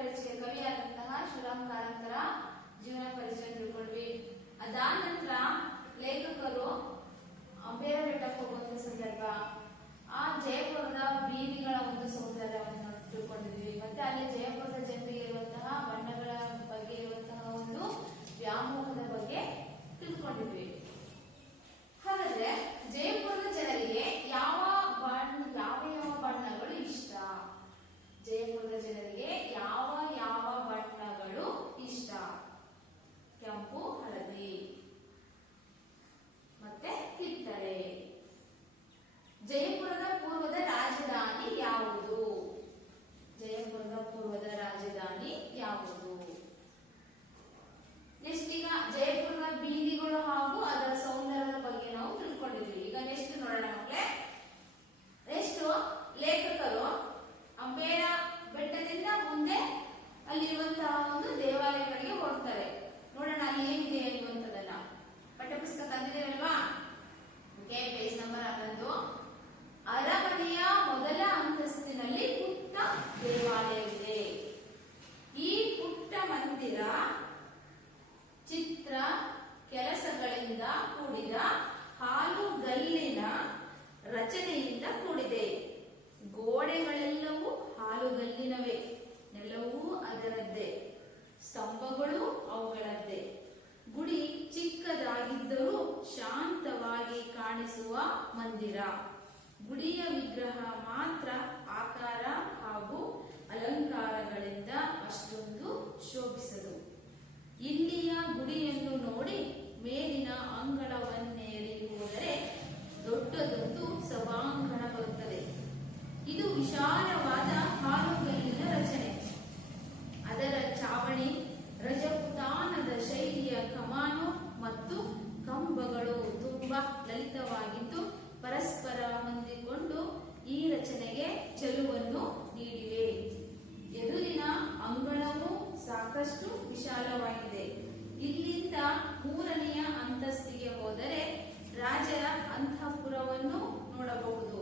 ಪರಿಚಯ ಕವಿಯಾದಂತಹ ಶಿವರಾಮ್ ಕಾರಂತರ ಜೀವನ ಪರಿಚಯ ತಿಳ್ಕೊಂಡ್ವಿ. ಅದಾದ ನಂತರ ಲೇಖಕರು ಬೇರೆ ಬೆಟ್ಟಕ್ಕೆ ಹೋಗುವಂತ ಸಂದರ್ಭ, ಆ ಜಯಪುರದ ಬೀದಿಗಳ ಒಂದು ಸೌಂದರ್ಯವನ್ನು ತಿಳ್ಕೊಂಡಿದ್ವಿ. ಮತ್ತೆ ಅಲ್ಲಿ ಜಯಪುರದ ಜನರಿಗೆ ಇರುವಂತಹ ಬಣ್ಣಗಳ ಬಗ್ಗೆ ಇರುವಂತಹ ಒಂದು ವ್ಯಾಮೋಹದ ಬಗ್ಗೆ ತಿಳ್ಕೊಂಡಿದ್ವಿ. ಹಾಗಾದ್ರೆ ಜಯಪುರದ ಜನರಿಗೆ ಯಾವ ಬಣ್ಣಗಳು ಇಷ್ಟ? ಜಯಪುರದ ಜನರಿಗೆ ಯಾವ ಬಣ್ಣಗಳು ಇಷ್ಟ? ಕೆಂಪು, ಹಳದಿ ಮತ್ತೆ ಕಿತ್ತಳೆ. ಜಯಪುರದ ಪೂರ್ವದ ರಾಜಧಾನಿ ಯಾವುದು? ಜಯಪುರದ ಪೂರ್ವದ ರಾಜಧಾನಿ ಯಾವುದು? ನೆಕ್ಸ್ಟ್ ಈಗ ಜಯಪುರದ ಬೀದಿಗಳು ಹಾಗೂ ಅದರ ಸೌಂದರ್ಯದ ಬಗ್ಗೆ ನಾವು ತಿಳ್ಕೊಂಡಿದ್ವಿ. ಈಗ ನೆಕ್ಸ್ಟ್ ನೋಡೋಣ ಮಕ್ಕಳೇ. ನೆಕ್ಸ್ಟ್ ಲೇಖಕರು ಅಂಬೇರ ಬೆಟ್ಟದಿಂದ ಮುಂದೆ ಅಲ್ಲಿರುವಂತಹ ಒಂದು ದೇವಾಲಯಗಳಿಗೆ ಹೋಗ್ತಾರೆ. ನೋಡೋಣ ಅಲ್ಲಿ ಏನಿದೆ ಎನ್ನುವಂಥದ್ದನ್ನ. ಪಠ್ಯಪುಸ್ತಕ ತಂದಿದ್ದೇವಲ್ವಾ? Okay, page number 11. ಅರಮನೆಯ ಮೊದಲ ಅಂತಸ್ತಿನಲ್ಲಿ ಪುಟ್ಟ ದೇವಾಲಯವಿದೆ. ಈ ಪುಟ್ಟ ಮಂದಿರ ಚಿತ್ರ ಕೆಲಸಗಳಿಂದ ಕೂಡಿದ ಹಾಲುಗಲ್ಲಿನ ರಚನೆಯಿಂದ ಕೂಡಿದೆ. ಗೋಡೆಗಳೆಲ್ಲವೂ ಹಾಲುಗಲ್ಲಿನವೇ, ನೆಲವೂ ಅದರದ್ದೇ, ಸ್ತಂಭಗಳು ಅವುಗಳದ್ದೇ. ಗುಡಿ ಚಿಕ್ಕದಾಗಿದ್ದರೂ ಶಾಂತವಾಗಿ ಕಾಣಿಸುವ ಮಂದಿರ. ಗುಡಿಯ ವಿಗ್ರಹ ಮಾತ್ರ ಆಕಾರ ಹಾಗೂ ಅಲಂಕಾರಗಳಿಂದ ಅಷ್ಟೊಂದು ಶೋಭಿಸದು. ಇಲ್ಲಿಯ ಗುಡಿಯನ್ನು ನೋಡಿ ಮೇಲಿನ ಅಂಗಳವನ್ನೇರಿ ಹೋದರೆ ದೊಡ್ಡದೊಂದು ಸಭಾಂಗಣ ಬರುತ್ತದೆ. ಇದು ವಿಶಾಲವಾದ ಹಾಲುಗಲ್ಲಿನ ರಚನೆ. ಅದರ ಚಾವಣಿ ರಜಪುತಾನದ ಶೈಲಿಯ ಕಮಾನು ಮತ್ತು ಕಂಬಗಳು ತುಂಬಾ ಲಲಿತವಾಗಿದ್ದು ಪರಸ್ಪರ ಹೊಂದಿಕೊಂಡು ಈ ರಚನೆಗೆ ಚೆಲುವನ್ನು ನೀಡಿವೆ. ಎದುರಿನ ಅಂಗಳವು ಸಾಕಷ್ಟು ವಿಶಾಲವಾಗಿದೆ. ಇಲ್ಲಿಂದ 3ನೆಯ ಅಂತಸ್ತಿಗೆ ಹೋದರೆ ರಾಜರ ಅಂತಃಪುರವನ್ನು ನೋಡಬಹುದು.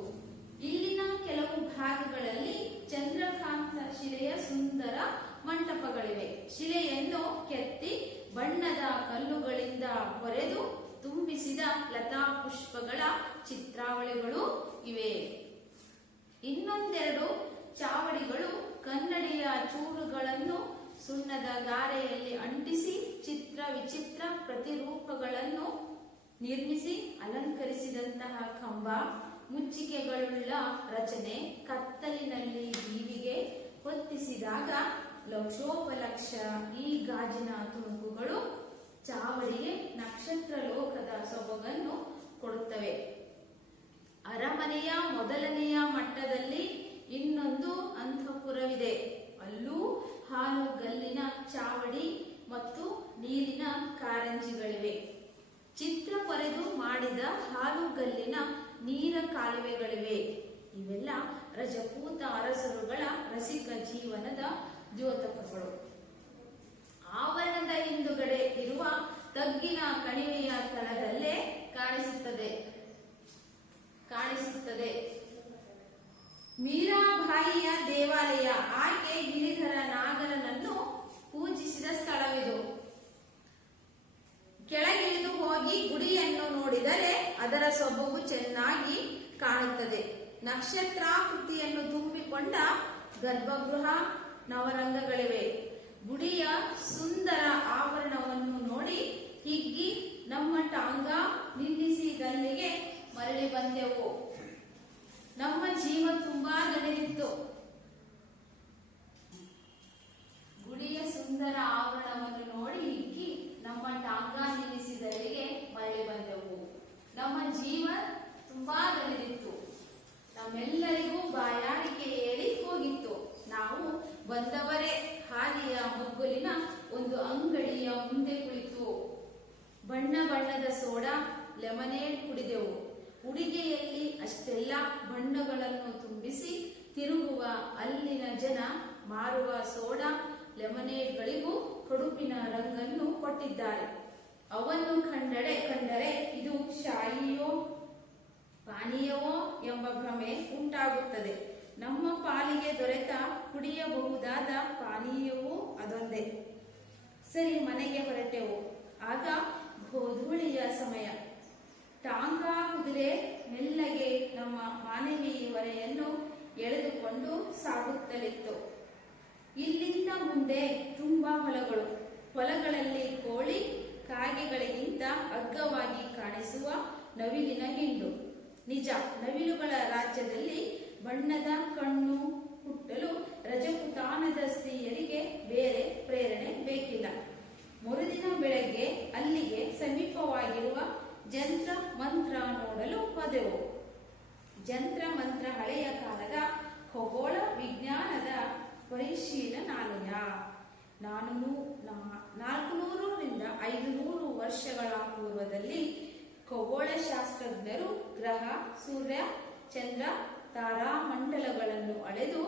ಇಲ್ಲಿನ ಕೆಲವು ಭಾಗಗಳಲ್ಲಿ ಚಂದ್ರಕಾಂತ ಶಿಲೆಯ ಸುಂದರ ಮಂಟಪಗಳಿವೆ. ಶಿಲೆಯನ್ನು ಕೆತ್ತಿ ಬಣ್ಣದ ಕಲ್ಲುಗಳಿಂದ ಹೊರೆದು ತುಂಬಿಸಿದ ಲತಾ ಪುಷ್ಪಗಳ ಚಿತ್ರಾವಳಿಗಳು ಇವೆ. ಇನ್ನೊಂದೆರಡು ಚಾವಡಿಗಳು ಕನ್ನಡಿಯ ಚೂರುಗಳನ್ನು ಸುಣ್ಣದ ಗಾರೆಯಲ್ಲಿ ಅಂಟಿಸಿ ಚಿತ್ರ ವಿಚಿತ್ರ ಪ್ರತಿರೂಪಗಳನ್ನು ನಿರ್ಮಿಸಿ ಅಲಂಕರಿಸಿದಂತಹ ಕಂಬ, ಮುಚ್ಚಿಕೆಗಳುಳ್ಳ ರಚನೆ, ಕತ್ತಲಿನಲ್ಲಿ ದೀವಿಗೆ ಹೊತ್ತಿಸಿದಾಗ ಲಕ್ಷೋಪಲಕ್ಷ ಈ ಗಾಜಿನ ತುಣುಕುಗಳು ಚಾವಡಿಗೆ ನಕ್ಷತ್ರ ಲೋಕದ ಸೊಬಗನ್ನು ಕೊಡುತ್ತವೆ. ಅರಮನೆಯ ಮೊದಲನೆಯ ಮಟ್ಟದಲ್ಲಿ ಇನ್ನೊಂದು ಅಂತಃಪುರವಿದೆ. ಅಲ್ಲೂ ಹಾಲುಗಲ್ಲಿನ ಚಾವಡಿ ಮತ್ತು ನೀರಿನ ಕಾರಂಜಿಗಳಿವೆ. ಚಿತ್ರ ಕೊರೆದು ಮಾಡಿದ ಹಾಲುಗಲ್ಲಿನ ನೀರ ಕಾಲುವೆಗಳಿವೆ. ಇವೆಲ್ಲ ರಜಪೂತ ಅರಸರುಗಳ ರಸಿಕ ಜೀವನದ ದ್ಯೋತಕಗಳು. ಆವರಣದ ಹಿಂದುಗಡೆ ಇರುವ ತಗ್ಗಿನ ಕಣಿವೆಯ ತಳದಲ್ಲೇ ಕಾಣಿಸುತ್ತದೆ ಮೀರಾಬಾಯಿಯ ದೇವಾಲಯ. ಆಕೆ ಗಿರಿಧರ ನಾಗರನನ್ನು ಪೂಜಿಸಿದ ಸ್ಥಳವಿದು. ಕೆಳಗಿಳಿದು ಹೋಗಿ ಗುಡಿಯನ್ನು ನೋಡಿದರೆ ಅದರ ಸೊಬಗು ಚೆನ್ನಾಗಿ ಕಾಣುತ್ತದೆ. ನಕ್ಷತ್ರಾಕೃತಿಯನ್ನು ತುಂಬಿಕೊಂಡ ಗರ್ಭಗೃಹ, ನವರಂಗಗಳಿವೆ. ಗುಡಿಯ ಸುಂದರ ಆವರಣವನ್ನು ನೋಡಿ ಹಿಗ್ಗಿ ನಮ್ಮ ಟಾಂಗ ನಿಲ್ಲಿಸಿದಲ್ಲಿಗೆ ಮರಳಿ ಬಂದೆವು. ನಮ್ಮ ಜೀವ ತುಂಬಾ ದಣಿದಿತ್ತು. ಗುಡಿಯ ಸುಂದರ ಆವರಣವನ್ನು ನೋಡಿ ಹಿಗ್ಗಿ ನಮ್ಮ ಟಾಂಗ ನಿಲ್ಲಿಸಿದಲ್ಲಿಗೆ ಮರಳಿ ಬಂದೆವು. ನಮ್ಮ ಜೀವ ತುಂಬಾ ದಣಿದಿತ್ತು. ನಮ್ಮೆಲ್ಲರಿಗೂ ಬಾಯಾರಿಕೆ ಏರಿ ಹೋಗಿತ್ತು. ನಾವು ಬಂದವರೇ ಹಾದಿಯ ಮಗ್ಗುಲಿನ ಒಂದು ಅಂಗಡಿಯ ಮುಂದೆ ಕುಳಿತು ಬಣ್ಣ ಬಣ್ಣದ ಸೋಡಾ, ಲೆಮನೇಡ್ ಕುಡಿದೆವು. ಉಡಿಗೆಯಲ್ಲಿ ಅಷ್ಟೆಲ್ಲ ಬಣ್ಣಗಳನ್ನು ತುಂಬಿಸಿ ತಿರುಗುವ ಅಲ್ಲಿನ ಜನ ಮಾರುವ ಸೋಡಾ, ಲೆಮನೇಡ್ಗಳಿಗೂ ಕಡುಪಿನ ರಂಗನ್ನು ಕೊಟ್ಟಿದ್ದಾರೆ. ಅವನ್ನು ಕಂಡರೆ ಇದು ಶಾಯಿಯೋ ಪಾನೀಯವೋ ಎಂಬ ಭ್ರಮೆ ಉಂಟಾಗುತ್ತದೆ. ನಮ್ಮ ಪಾಲಿಗೆ ದೊರೆತ ಕುಡಿಯಬಹುದಾದ ಪಾನೀಯವೂ ಅದೊಂದೇ. ಸರಿ, ಮನೆಗೆ ಹೊರಟೆವು. ಆಗ ಗೋಧೂಳಿಯ ಸಮಯ. ಟಾಂಗಾ ಕುದುರೆ ಮೆಲ್ಲಗೆ ನಮ್ಮ ಮಾನವಿ ಹೊರೆಯನ್ನು ಎಳೆದುಕೊಂಡು ಸಾಗುತ್ತಲಿತ್ತು. ಇಲ್ಲಿಂದ ಮುಂದೆ ತುಂಬಾ ಹೊಲಗಳು. ಹೊಲಗಳಲ್ಲಿ ಕೋಳಿ ಕಾಗೆಗಳಿಗಿಂತ ಅಗ್ಗವಾಗಿ ಕಾಣಿಸುವ ನವಿಲಿನ ಹಿಂಡು. ನಿಜ, ನವಿಲುಗಳ ರಾಜ್ಯದಲ್ಲಿ ಬಣ್ಣದ ಕಣ್ಣು ಹುಟ್ಟಲು ರಜಪುತಾನದ ಸ್ತ್ರೀಯರಿಗೆ ಬೇರೆ ಪ್ರೇರಣೆ ಬೇಕಿಲ್ಲ. ಮರುದಿನ ಬೆಳಗ್ಗೆ ಅಲ್ಲಿಗೆ ಸಮೀಪವಾಗಿರುವ ಜಂತ್ರ ಮಂತ್ರ ನೋಡಲು ಹೋದೆವು. ಜಂತ್ರ ಮಂತ್ರ ಹಳೆಯ ಕಾಲದ ಖಗೋಳ ವಿಜ್ಞಾನದ ಪರಿಶೀಲನಾಲಯ. 400 ರಿಂದ 500 ವರ್ಷಗಳ ಪೂರ್ವದಲ್ಲಿ ಖಗೋಳಶಾಸ್ತ್ರಜ್ಞರು ಗ್ರಹ, ಸೂರ್ಯ, ಚಂದ್ರ, ತಾರಾಮಂಡಲಗಳನ್ನು ಅಳೆದು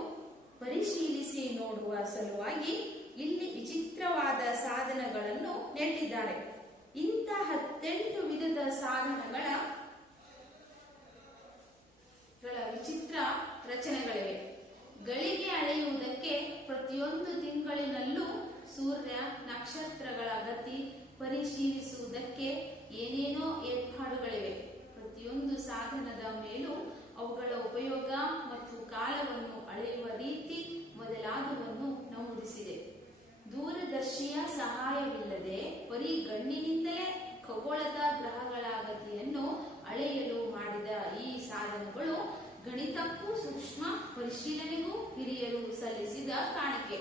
ಪರಿಶೀಲಿಸಿ ನೋಡುವ ಸಲುವಾಗಿ ಇಲ್ಲಿ ವಿಚಿತ್ರವಾದ ಸಾಧನಗಳನ್ನು ನೆಟ್ಟಿದ್ದಾರೆ. ಇಂಥ 18 ವಿಧದ ಸಾಧನಗಳ ವಿಚಿತ್ರ ರಚನೆಗಳಿವೆ. ಗಳಿಗೆ ಅಳೆಯುವುದಕ್ಕೆ ಪ್ರತಿಯೊಂದು ತಿಂಗಳಿನಲ್ಲೂ ಸೂರ್ಯ ನಕ್ಷತ್ರಗಳ ಗತಿ ಪರಿಶೀಲಿಸುವುದಕ್ಕೆ ಏನೇನೋ ಏರ್ಪಾಡುಗಳಿವೆ. ಪ್ರತಿಯೊಂದು ಸಾಧನದ ಮೇಲೂ ಅವುಗಳ ಉಪಯೋಗ ಮತ್ತು ಕಾಲವನ್ನು ಅಳೆಯುವ ರೀತಿ ಮೊದಲಾದವನ್ನು ನಮೂದಿಸಿದೆ. ದೂರದರ್ಶಿಯ ಸಹಾಯವಿಲ್ಲದೆ ಬರೀ ಗಣ್ಣಿನಿಂದಲೇ ಖಗೋಳದ ಗ್ರಹಗಳ ಗತಿಯನ್ನು ಅಳೆಯಲು ಮಾಡಿದ ಈ ಸಾಧನಗಳು ಗಣಿತಕ್ಕೂ ಸೂಕ್ಷ್ಮ ಪರಿಶೀಲನೆಗೂ ಹಿರಿಯರು ಸಲ್ಲಿಸಿದ ಕಾಣಿಕೆ.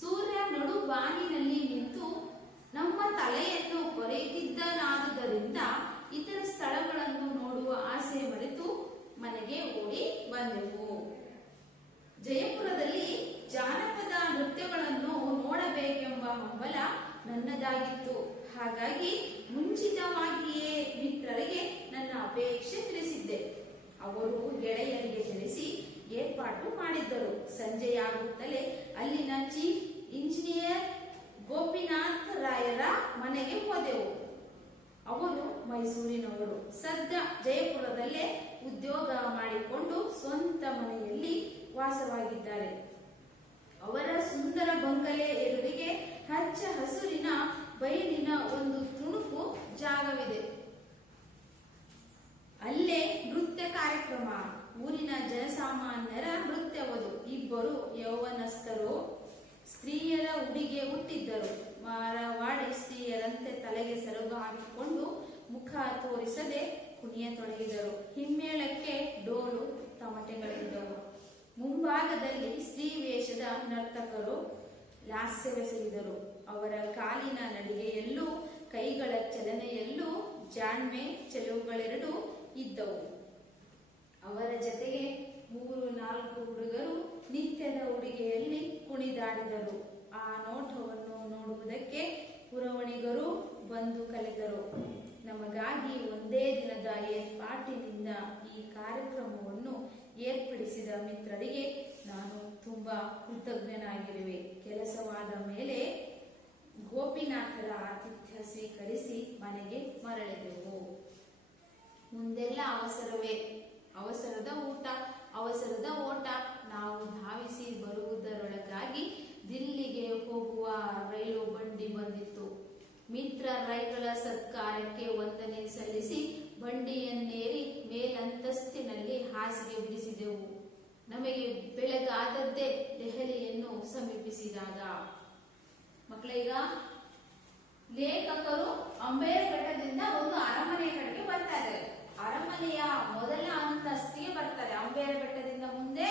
ಸೂರ್ಯ ನಡು ಬಾನಿನಲ್ಲಿ ನಿಂತು ನಮ್ಮ ತಲೆಯನ್ನು ಕೊರೆಯುತ್ತಿದ್ದನಾದುದರಿಂದ ಇತರ ಸ್ಥಳಗಳನ್ನು ನೋಡುವ ಆಸೆ ಮರೆತು ಮನೆಗೆ ಓಡಿ ಬಂದೆವು. ಜಯಪುರದಲ್ಲಿ ಜಾನಪದ ನೃತ್ಯಗಳನ್ನು ನೋಡಬೇಕೆಂಬ ಹಂಬಲ ನನ್ನದಾಗಿತ್ತು. ಹಾಗಾಗಿ ಮುಂಚಿತವಾಗಿಯೇ ಮಿತ್ರರಿಗೆ ನನ್ನ ಅಪೇಕ್ಷೆ ತಿಳಿಸಿದ್ದೆ. ಅವರು ಗೆಳೆಯರಿಗೆ ತಿಳಿಸಿ ಏರ್ಪಾಟು ಮಾಡಿದ್ದರು. ಸಂಜೆಯಾಗುತ್ತಲೇ ಅಲ್ಲಿನ ಚೀಫ್ ಇಂಜಿನಿಯರ್ ಗೋಪಿನಾಥ್ ರಾಯರ ಮನೆಗೆ ಹೋದೆವು. ಅವರು ಮೈಸೂರಿನವರು. ಸದ್ಯ ಜಯಪುರದಲ್ಲೇ ಉದ್ಯೋಗ ಮಾಡಿಕೊಂಡು ಸ್ವಂತ ಮನೆಯಲ್ಲಿ ವಾಸವಾಗಿದ್ದಾರೆ. ಅವರ ಸುಂದರ ಬಂಗಲೆ ಎದುರಿಗೆ ಹಚ್ಚ ಹಸುರಿನ ಬಯಲಿನ ಒಂದು ತುಣುಕು ಜಾಗವಿದೆ. ಅಲ್ಲೇ ನೃತ್ಯ ಕಾರ್ಯಕ್ರಮ. ಊರಿನ ಜನಸಾಮಾನ್ಯರ ನೃತ್ಯವದು. ಇಬ್ಬರು ಯೌವನಸ್ಥರು ಸ್ತ್ರೀಯರ ಉಡಿಗೆ ಹುಟ್ಟಿದ್ದರು. ಮಾರವಾಡಿ ಸ್ತ್ರೀಯರಂತೆ ತಲೆಗೆ ಸೆರಗು ಹಾಕಿಕೊಂಡು ಮುಖ ತೋರಿಸದೆ ಕುಣಿಯತೊಡಗಿದರು. ಹಿಮ್ಮೇಳಕ್ಕೆ ಡೋಲು ತಮಟೆಗಳಿದ್ದವು. ಮುಂಭಾಗದಲ್ಲಿ ಸ್ತ್ರೀ ವೇಷದ ನರ್ತಕರು ಲಾಸ್ಯವೆಸಗಿದರು. ಅವರ ಕಾಲಿನ ನಡಿಗೆಯಲ್ಲೂ ಕೈಗಳ ಚಲನೆಯಲ್ಲೂ ಜಾಣ್ಮೆ ಚೆಲುವುಗಳೆರಡೂ ಇದ್ದವು. ಅವರ ಜತೆಗೆ 3-4 ಹುಡುಗರು ನಿತ್ಯದ ಉಡುಗೆಯಲ್ಲಿ ಕುಣಿದಾಡಿದರು. ಆ ನೋಟವನ್ನು ನೋಡುವುದಕ್ಕೆ ಪುರವಣಿಗರು ಬಂದು ಕಲೆದರು. ನಮಗಾಗಿ ಒಂದೇ ದಿನದ ಏರ್ಪಾಟಿನಿಂದ ಈ ಕಾರ್ಯಕ್ರಮವನ್ನು ಏರ್ಪಡಿಸಿದ ಮಿತ್ರರಿಗೆ ನಾನು ತುಂಬಾ ಕೃತಜ್ಞನಾಗಿರುವೆ. ಕೆಲಸವಾದ ಮೇಲೆ ಗೋಪಿನಾಥರ ಆತಿಥ್ಯ ಸ್ವೀಕರಿಸಿ ಮನೆಗೆ ಮರಳಿದೆವು. ಮುಂದೆಲ್ಲ ಅವಸರವೇ, ಅವಸರದ ಊಟ, ಅವಸರದ ಓಟ. ನಾವು ಧಾವಿಸಿ ಬರುವುದರೊಳಗಾಗಿ ದಿಲ್ಲಿಗೆ ಹೋಗುವ ರೈಲು ಬಂಡಿ ಬಂದಿತ್ತು. ಮಿತ್ರ ರೈಗಳ ಸತ್ಕಾರಕ್ಕೆ ವಂದನೆ ಸಲ್ಲಿಸಿ ಬಂಡಿಯನ್ನೇರಿ ಮೇಲಂತಸ್ತಿನಲ್ಲಿ ಹಾಸಿಗೆ ಬಿಡಿಸಿದೆವು. ನಮಗೆ ಬೆಳಗಾದದ್ದೇ ದೆಹಲಿಯನ್ನು ಸಮೀಪಿಸಿದಾಗ. ಮಕ್ಕಳೀಗ ಲೇಖಕರು ಅಂಬೇರ್ಘಟ್ಟದಿಂದ ಒಂದು ಅರಮನೆಯ ಕಡೆಗೆ ಬರ್ತಾ ಇದ್ದಾರೆ. ಅರಮನೆಯ ಮೊದಲ ಅಂತಸ್ತಿಗೆ ಬರ್ತಾರೆ. ಅಂಬೇರ್ಘಟ್ಟದಿಂದ ಮುಂದೆ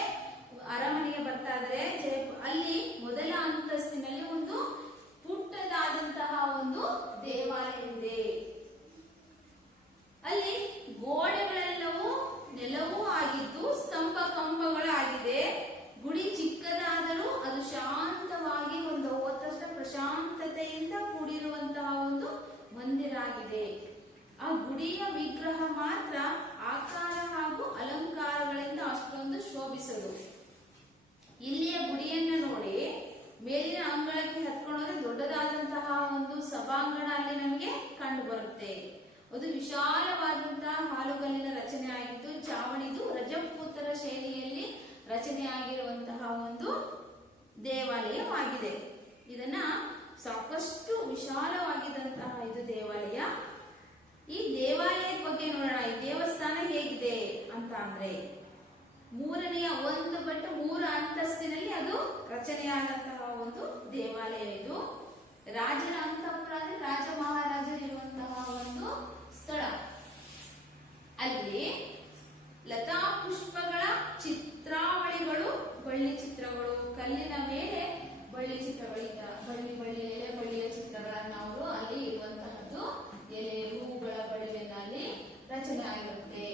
ಅರಮನೆಗೆ ಬರ್ತಾ ಇದ್ದಾರೆ. ಅಲ್ಲಿ ಮೊದಲ ಅಂತಸ್ತಿನಲ್ಲಿ ಒಂದು ಪುಟ್ಟದಾದಂತಹ ಒಂದು ದೇವಾಲಯವಿದೆ. ಅಲ್ಲಿ ಗೋಡೆಗಳೆಲ್ಲವೂ ನೆಲವೂ ಆಗಿದ್ದು ಸ್ತಂಭ ಕಂಬಗಳಾಗಿದೆ. ಗುಡಿ ಚಿಕ್ಕದಾದರೂ ಅದು ಶಾಂತವಾಗಿ ಒಂದು ಹೊತ್ತಷ್ಟು ಪ್ರಶಾಂತತೆಯಿಂದ ಕೂಡಿರುವಂತಹ ಒಂದು ಮಂದಿರ ಆಗಿದೆ. ಆ ಗುಡಿಯ ವಿಗ್ರಹ ಮಾತ್ರ ಆಕಾರ ಹಾಗೂ ಅಲಂಕಾರಗಳಿಂದ ಅಷ್ಟೊಂದು ಶೋಭಿಸದು. ಇಲ್ಲಿಯ ಗುಡಿಯನ್ನು ನೋಡಿ ಮೇಲಿನ ಅಂಗಳಕ್ಕೆ ಹತ್ಕೊಂಡ್ರೆ ದೊಡ್ಡದಾದಂತಹ ಒಂದು ಸಭಾಂಗಣ ಅಲ್ಲಿ ನಮಗೆ ಕಂಡು ಬರುತ್ತೆ. ಅದು ವಿಶಾಲವಾದಂತಹ ಹಾಲುಗಲ್ಲಿನ ರಚನೆ ಆಗಿದ್ದು ಚಾವಣಿದು ರಜಪೂತರ ಶೈಲಿಯಲ್ಲಿ ರಚನೆಯಾಗಿರುವಂತಹ ಒಂದು ದೇವಾಲಯವಾಗಿದೆ. ಇದನ್ನ ಸಾಕಷ್ಟು ವಿಶಾಲವಾಗಿದ್ದಂತಹ ಇದು ದೇವಾಲಯ. ಈ ದೇವಾಲಯದ ಬಗ್ಗೆ ನೋಡೋಣ. ಈ ದೇವಸ್ಥಾನ ಹೇಗಿದೆ ಅಂತ ಅಂದ್ರೆ ಮೂರನೆಯ 1/3 ಅಂತಸ್ತಿನಲ್ಲಿ ಅದು ರಚನೆಯಾದಂತಹ ಒಂದು ದೇವಾಲಯ. ಇದು ರಾಜರ ಅಂತಃಪುರ ಅಂದ್ರೆ ರಾಜ ಮಹಾರಾಜರಿರುವಂತಹ ಒಂದು ಸ್ಥಳ. ಅಲ್ಲಿ ಲತಾ ಪುಷ್ಪಗಳ ಚಿತ್ರಾವಳಿಗಳು, ಬಳ್ಳಿ ಚಿತ್ರಗಳು, ಕಲ್ಲಿನ ಮೇಲೆ ಬಳ್ಳಿ ಚಿತ್ರಗಳು, ಬಳ್ಳಿ ಎಲೆ ಬಳ್ಳಿಯ ಚಿತ್ರಗಳನ್ನು ಅವರು ಅಲ್ಲಿ ಇರುವಂತಹದ್ದು. ಎಲೆ ಹೂಗಳ ಬಳ್ಳಿಯಲ್ಲಿ ರಚನೆ ಆಗಿರುತ್ತೆ.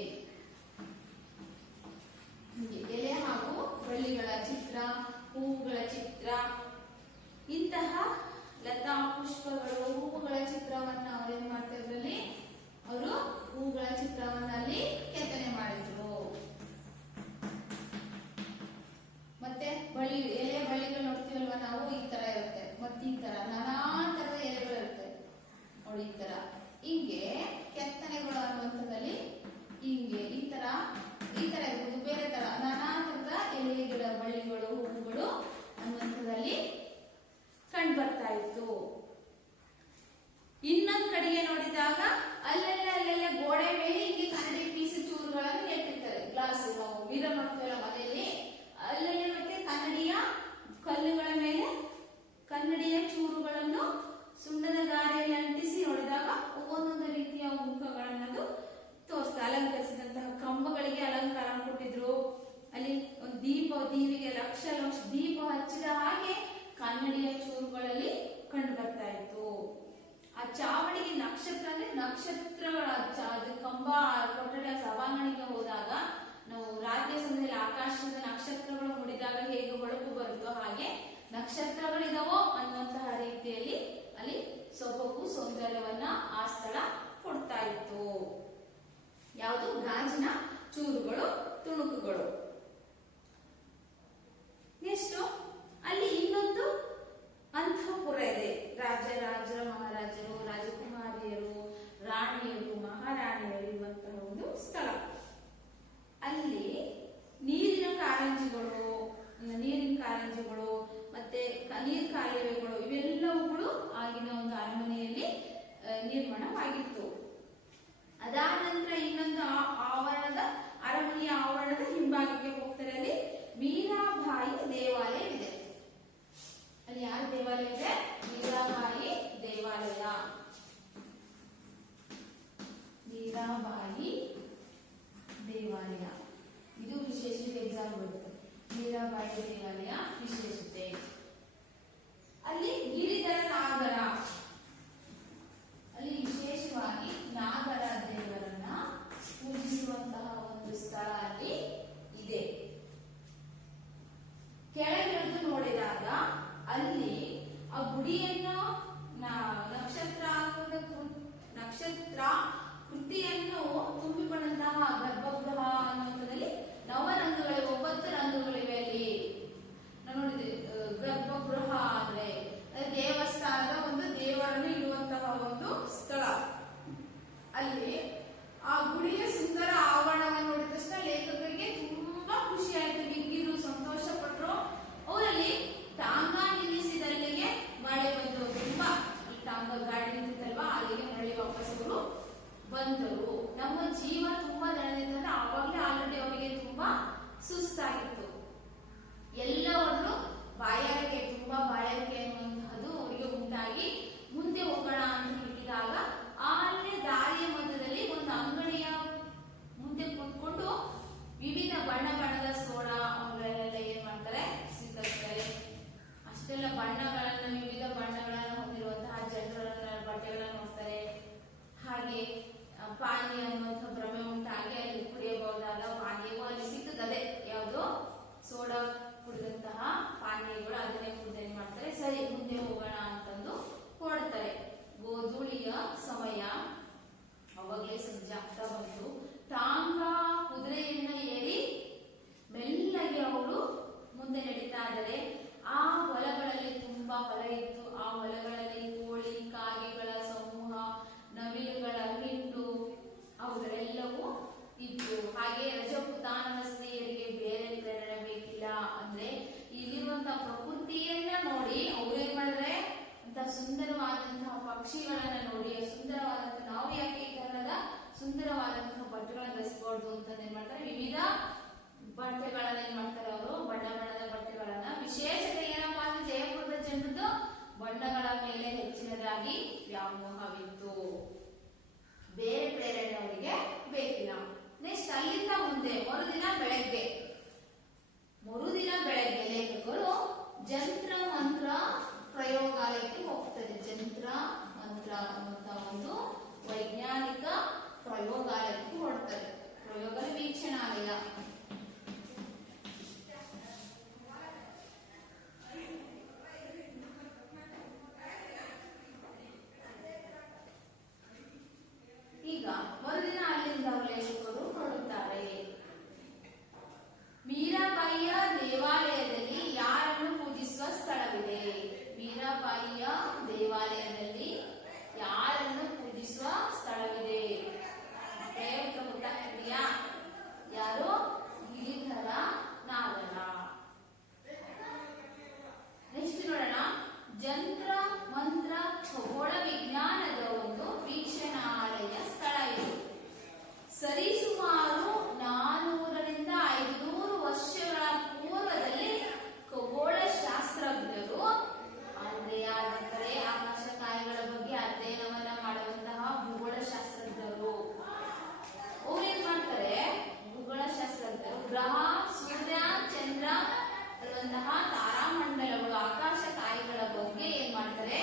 ಎಲೆ ಹಾಗೂ ಬಳ್ಳಿಗಳ ಚಿತ್ರ, ಹೂವುಗಳ ಚಿತ್ರ, ಇಂತಹ ಲತಾ ಪುಷ್ಪಗಳು, ಹೂವುಗಳ ಚಿತ್ರವನ್ನ ಅವ್ರೇನ್ ಮಾಡ್ತಿದ್ರಲ್ಲಿ ಅವರು ಹೂವುಗಳ ಚಿತ್ರವನ್ನ ಅಲ್ಲಿ ಕೆತ್ತನೆ ಮಾಡಿದ್ರು. ಮತ್ತೆ ಎಲೆ ಬಳ್ಳಿಗಳು ನೋಡ್ತೀವಲ್ವಾ ನಾವು, ಈ ತರ ಇರುತ್ತೆ. ಮತ್ತೆ ಈ ತರ ನಾನಾ ತರದ ಎಲೆಗಳು ಇರುತ್ತೆ ನೋಡಿ, ಈ ತರ. ಹಿಂಗೆ ಕೆತ್ತನೆಗಳು ಅನ್ನುವಂಥದ್ದಲ್ಲಿ ಹಿಂಗೆ ಈ ತರ ಇರ್ಬೋದು, ಬೇರೆ ತರ ನಾನಾ ತರದ ಎಲೆ ಗಿಡ ಬಳ್ಳಿಗಳು ಹೂವುಗಳು ಅನ್ನುವಂಥದ್ದಲ್ಲಿ ಕಂಡು ಬರ್ತಾ ಇತ್ತು. ಇನ್ನೊಂದ್ ಕಡೆಗೆ ನೋಡಿದಾಗ ಅಲ್ಲೆಲ್ಲ ಗೋಡೆ ಮೇಲೆ ಹಿಂಗೆ ಕನ್ನಡಿ ಪೀಸು ಚೂರುಗಳನ್ನು ನೆಟ್ಟಿರ್ತಾರೆ. ಗ್ಲಾಸ್ ನಾವು ವೀರ ಮಾಡ್ತೀವಲ್ಲ ಮನೆಯಲ್ಲಿ, ಅಲ್ಲೆಲ್ಲ ಮತ್ತೆ ಕನ್ನಡಿಯ ಕಲ್ಲುಗಳ ಮೇಲೆ ಕನ್ನಡಿಯ ಚೂರುಗಳನ್ನು ಸುಣ್ಣದ ಗಾರೆಯಲ್ಲಿ ಅಂಟಿಸಿ ನೋಡಿದಾಗ ಒಂದೊಂದು ರೀತಿಯ ಮುಖಗಳನ್ನದು ತೋರಿಸ್ತಾ, ಅಲಂಕರಿಸಿದಂತಹ ಕಂಬಗಳಿಗೆ ಅಲಂಕಾರ ಕೊಟ್ಟಿದ್ರು. ಅಲ್ಲಿ ಒಂದು ದೀವಿಗೆ ಲಕ್ಷ ದೀಪ ಹಚ್ಚಿದ ಹಾಗೆ ಕನ್ನಡಿಯ ಚೂರುಗಳಲ್ಲಿ ಕಂಡು ಬರ್ತಾ ಇತ್ತು. ಆ ಚಾವಣಿಗೆ ನಕ್ಷತ್ರ ಅಂದ್ರೆ ನಕ್ಷತ್ರಗಳ ಅದು ಕಂಬ ಕೊಠಡಿಯ ಸಭಾಂಗಣಿಗೆ ಹೋದಾಗ ನಾವು ರಾತ್ರಿ ಸಮಯದಲ್ಲಿ ಆಕಾಶದ ನಕ್ಷತ್ರಗಳು ನೋಡಿದಾಗ ಹೇಗೆ ಹೊಳಪು ಬರುತ್ತೋ ಹಾಗೆ ನಕ್ಷತ್ರಗಳಿದಾವೋ ಅನ್ನುವಂತಹ ರೀತಿಯಲ್ಲಿ ಅಲ್ಲಿ ಸೊಬಗು ಸೌಂದರ್ಯವನ್ನ ಆ ಸ್ಥಳ ಕೊಡ್ತಾ ಇತ್ತು. ಯಾವುದು? ಗಾಜಿನ ಚೂರುಗಳು, ತುಣುಕುಗಳು. ನೆಕ್ಸ್ಟ್ ಅಲ್ಲಿ ಇನ್ನೊಂದು ಅಂತಃಪುರ ಇದೆ. ರಾಜರ ಮಹಾರಾಜರು, ರಾಜಕುಮಾರಿಯರು, ರಾಣಿಯರು, ಮಹಾರಾಣಿಯರು ಇರುವಂತಹ ಒಂದು ಸ್ಥಳ. ಅಲ್ಲಿ ನೀರಿನ ಕಾರಂಜಿಗಳು ಮತ್ತೆ ನೀರ್ ಕಾಲುವೆಗಳು ಇವೆಲ್ಲವುಗಳು ಆಗಿನ ಒಂದು ಅರಮನೆಯಲ್ಲಿ ನಿರ್ಮಾಣವಾಗಿತ್ತು. ಅದಾದ ನಂತರ ಇನ್ನೊಂದು ಅರಮನೆಯ ಆವರಣದ ಹಿಂಭಾಗಕ್ಕೆ ಹೋಗ್ತಾರೆ. ಅಲ್ಲಿ ಮೀರಾಬಾಯಿ ದೇವಾಲಯವಿದೆ. ಅಲ್ಲಿ ಯಾರ ದೇವಾಲಯ ಇದೆ? ಮೀರಾಬಾಯಿ ದೇವಾಲಯ. ಮೀರಾಬಾಯಿ ದೇವಾಲಯ ಇದು ವಿಶೇಷತೆ ಎಕ್ಸಾಮ್ ಬರುತ್ತೆ. ಮೀರಾಬಾಯಿ ದೇವಾಲಯ ವಿಶೇಷತೆ. ಅಲ್ಲಿ ಗಿರಿಧರ ನಾಗರ, ಅಲ್ಲಿ ವಿಶೇಷವಾಗಿ ನಾಗರ ದೇವರನ್ನ ಪೂಜಿಸುವಂತಹ ಒಂದು ಸ್ಥಳ ಅಲ್ಲಿ ಇದೆ. ಕೆಳಗಿಳಿದು ನೋಡಿದಾಗ ಅಲ್ಲಿ ಆ ಗುಡಿಯನ್ನ ನಕ್ಷತ್ರ ಕೃತಿಯನ್ನು ತುಂಬಿಕೊಂಡಂತಹ ಗರ್ಭಗೃಹ ಅನ್ನುವುದರಲ್ಲಿ ನವರಂಗಗಳಿವೆ, 9 ರಂಗಗಳಿವೆ. ಅಲ್ಲಿ ನಾವು ನೋಡಿದ್ವಿ. ಗರ್ಭಗೃಹ ಅಂದ್ರೆ ದೇವಸ್ಥಾನದ ಒಂದು ದೇವರನ್ನು ಇಡುವಂತಹ ಒಂದು ಸ್ಥಳ. ಅಲ್ಲಿ ಆ ಗುಡಿಯ ಸುಂದರ ಆವರಣವನ್ನು ನೋಡಿದ ತಕ್ಷಣ ಲೇಖಕರಿಗೆ ತುಂಬಾ ಖುಷಿ ಆಯ್ತು, ಹಿಗ್ಗಿದ್ರು, ಸಂತೋಷ ಪಟ್ರು. ಅವರಲ್ಲಿ ಟಾಂಗ ನಿಲ್ಲಿಸಿದಲ್ಲಿಗೆ ಮಳೆ ಬಂತು. ತುಂಬಾ ಟಾಂಗ ಗಾಡಿ ನಿಂತಿತ್ತಲ್ವಾ, ಅಲ್ಲಿಗೆ ಮಳೆ ವಾಪಸ್ ಅವರು ಬಂದರು. ನಮ್ಮ ಜೀವ ತುಂಬಾ ದಣದಿತ್ತಂದ್ರೆ ಆವಾಗಲೇ ಆಲ್ರೆಡಿ ಅವರಿಗೆ ತುಂಬಾ ಸುಸ್ತಾಗಿತ್ತು. ಎಲ್ಲವರು ತುಂಬಾ ಬಾಯಾರಿಕೆ ಅನ್ನುವಂತಹದ್ದು ಅವರಿಗೆ ಉಂಟಾಗಿ ಮುಂದೆ ಹೋಗೋಣ ಅಂತ ಹೇಳಿದಾಗ ಅಲ್ಲೇ ದಾರಿಯ ಮಧ್ಯದಲ್ಲಿ ಒಂದು ಅಂಗಡಿಯ ಮುಂದೆ ಕೂತ್ಕೊಂಡು ವಿವಿಧ ಬಣ್ಣದ ಸೋಡಾ ಅವಗಳೆಲ್ಲ ಏನ್ ಮಾಡ್ತಾರೆ, ಸ್ವೀಕರಿಸ್ತಾರೆ. ಅಷ್ಟೆಲ್ಲ ವಿವಿಧ ಬಣ್ಣಗಳನ್ನ ಹೊಂದಿರುವಂತಹ ಜನರ ಬಟ್ಟೆಗಳನ್ನ ನೋಡ್ತಾರೆ. ಹಾಗೆ ಪಾನೀಯ ಅನ್ನುವಂತಹ ಭ್ರಮೆ ಉಂಟಾಗಿ ಅಲ್ಲಿ ಕುಡಿಯಬಹುದಾದ ಪಾನೀಯವು ಅಲ್ಲಿ ಸಿಕ್ಕುತ್ತದೆ. ಯಾವುದು? ಸೋಡಾ ಕುಡಿದಂತಹ ಪಾನೀಯಗಳು. ಅದನ್ನೇ ಕುಡಿದು ಏನ್ ಮಾಡ್ತಾರೆ, ಸರಿ ಮುಂದೆ ಹೋಗೋಣ ಅಂತಂದು ಹೊರಡ್ತಾರೆ. ಗೋಧೂಳಿಯ ಸಮಯ, ಅವಾಗಲೇ ಸಂಜೆ ಆಗ್ತಾ ಬಂತು. ಟಾಂಗ ಕುದುರೆಯನ್ನ ಏರಿ ಮೆಲ್ಲಗೆ ಅವರು ಮುಂದೆ ನಡೀತಾ ಇದ್ದಾರೆ. ಆ ಹೊಲಗಳಲ್ಲಿ ತುಂಬಾ ಹೊಲ ಇತ್ತು. ಆ ಹೊಲಗಳಲ್ಲಿ ಕೋಳಿ ಕಾಗೆಗಳ ಸಮೂಹ, ನವಿಲುಗಳ ಹಿಂಡು ಅವುಗಳೆಲ್ಲವೂ ಇತ್ತು. ಹಾಗೆ ರಜಪೂತಾನದ ಸ್ತ್ರೀಯರಿಗೆ ಬೇರೆ ಪ್ರೇರಣೆ ಬಟ್ಟೆಗಳನ್ನ ಧರಿಸಬಹುದು ಅಂತ ಏನ್ ಮಾಡ್ತಾರೆ, ವಿವಿಧ ಬಟ್ಟೆಗಳನ್ನ ಏನ್ ಮಾಡ್ತಾರೆ ಅವರು, ಬಣ್ಣ ಬಣ್ಣದ ಬಟ್ಟೆಗಳನ್ನ. ವಿಶೇಷತೆ ಏನಪ್ಪಾ ಅಂದ್ರೆ ಜಯಪುರದ ಜನರದ್ದು ಬಣ್ಣಗಳ ಮೇಲೆ ಹೆಚ್ಚಿನದಾಗಿ ವ್ಯಾಮೋಹವಿತ್ತು, ಬೇರೆ ಪ್ರೇರಣೆ ಅವರಿಗೆ ಬೇಕಿಲ್ಲ. ನೆಕ್ಸ್ಟ್ ಅಲ್ಲಿಂದ ಮುಂದೆ ಮರುದಿನ ಬೆಳಗ್ಗೆ ಲೇಖಕರು ಜಂತ್ರ ಮಂತ್ರ ಪ್ರಯೋಗಾಲಯಕ್ಕೆ ಹೋಗ್ತಾರೆ. ಜಂತ್ರ ಮಂತ್ರ ಅನ್ನುವಂತ ಒಂದು ವೈಜ್ಞಾನಿಕ ಪ್ರಯೋಗಾಲಯಕ್ಕೆ ಹೊರಡ್ತಾರೆ. ಪ್ರಯೋಗ ವೀಕ್ಷಣಾಲಯ. ಈಗ ಮರುದಿನ ಅಲ್ಲಿಂದ ಲೇಖಕರು ಹೊರಡುತ್ತಾರೆ. ಮೀರಾಬಾಯಿಯ ದೇವಾಲಯದಲ್ಲಿ ಯಾರನ್ನು ಪೂಜಿಸುವ ಸ್ಥಳವಿದೆ? ಮೀರಾಬಾಯಿಯ ದೇವಾಲಯದಲ್ಲಿ ಯಾರನ್ನು ಪೂಜಿಸುವ ಸ್ಥಳವಿದೆ? ಪ್ರಯೋಗ ಗೊತ್ತಾಗ್ತಿದೆಯಾ? ಯಾರು? ಗಿರಿಧರ ನಾಗರ. ನೆಕ್ಸ್ಟ್ ನೋಡೋಣ, ಜಂತ್ರ ಮಂತ್ರ ಖಗೋಳ ವಿಜ್ಞಾನದ ಒಂದು ವೀಕ್ಷಣಾಲಯ ಸ್ಥಳ ಇದು. ಸರಿಸುಮಾರು 400ರಿಂದ 500 ವರ್ಷಗಳ ಪೂರ್ವದಲ್ಲಿ ಖಗೋಳ ಶಾಸ್ತ್ರಜ್ಞರು ಅಂದ್ರೆ ಯಾರಂದರೆ ಆಕಾಶಕಾಯಿಗಳ ಬಗ್ಗೆ ಅಧ್ಯಯನವನ್ನ ಮಾಡುವಂತಹ ಭೂಗೋಳ ಶಾಸ್ತ್ರಜ್ಞರು. ಅವ್ರು ಏನ್ ಮಾಡ್ತಾರೆ, ಭೂಗೋಳ ಶಾಸ್ತ್ರಜ್ಞರು ಗ್ರಹ, ಸೂರ್ಯ, ಚಂದ್ರ ಅನ್ನುವಂತಹ ತಾರಾಮಂಡಲಗಳು, ಆಕಾಶಕಾಯಿಗಳ ಬಗ್ಗೆ ಏನ್ ಮಾಡ್ತಾರೆ,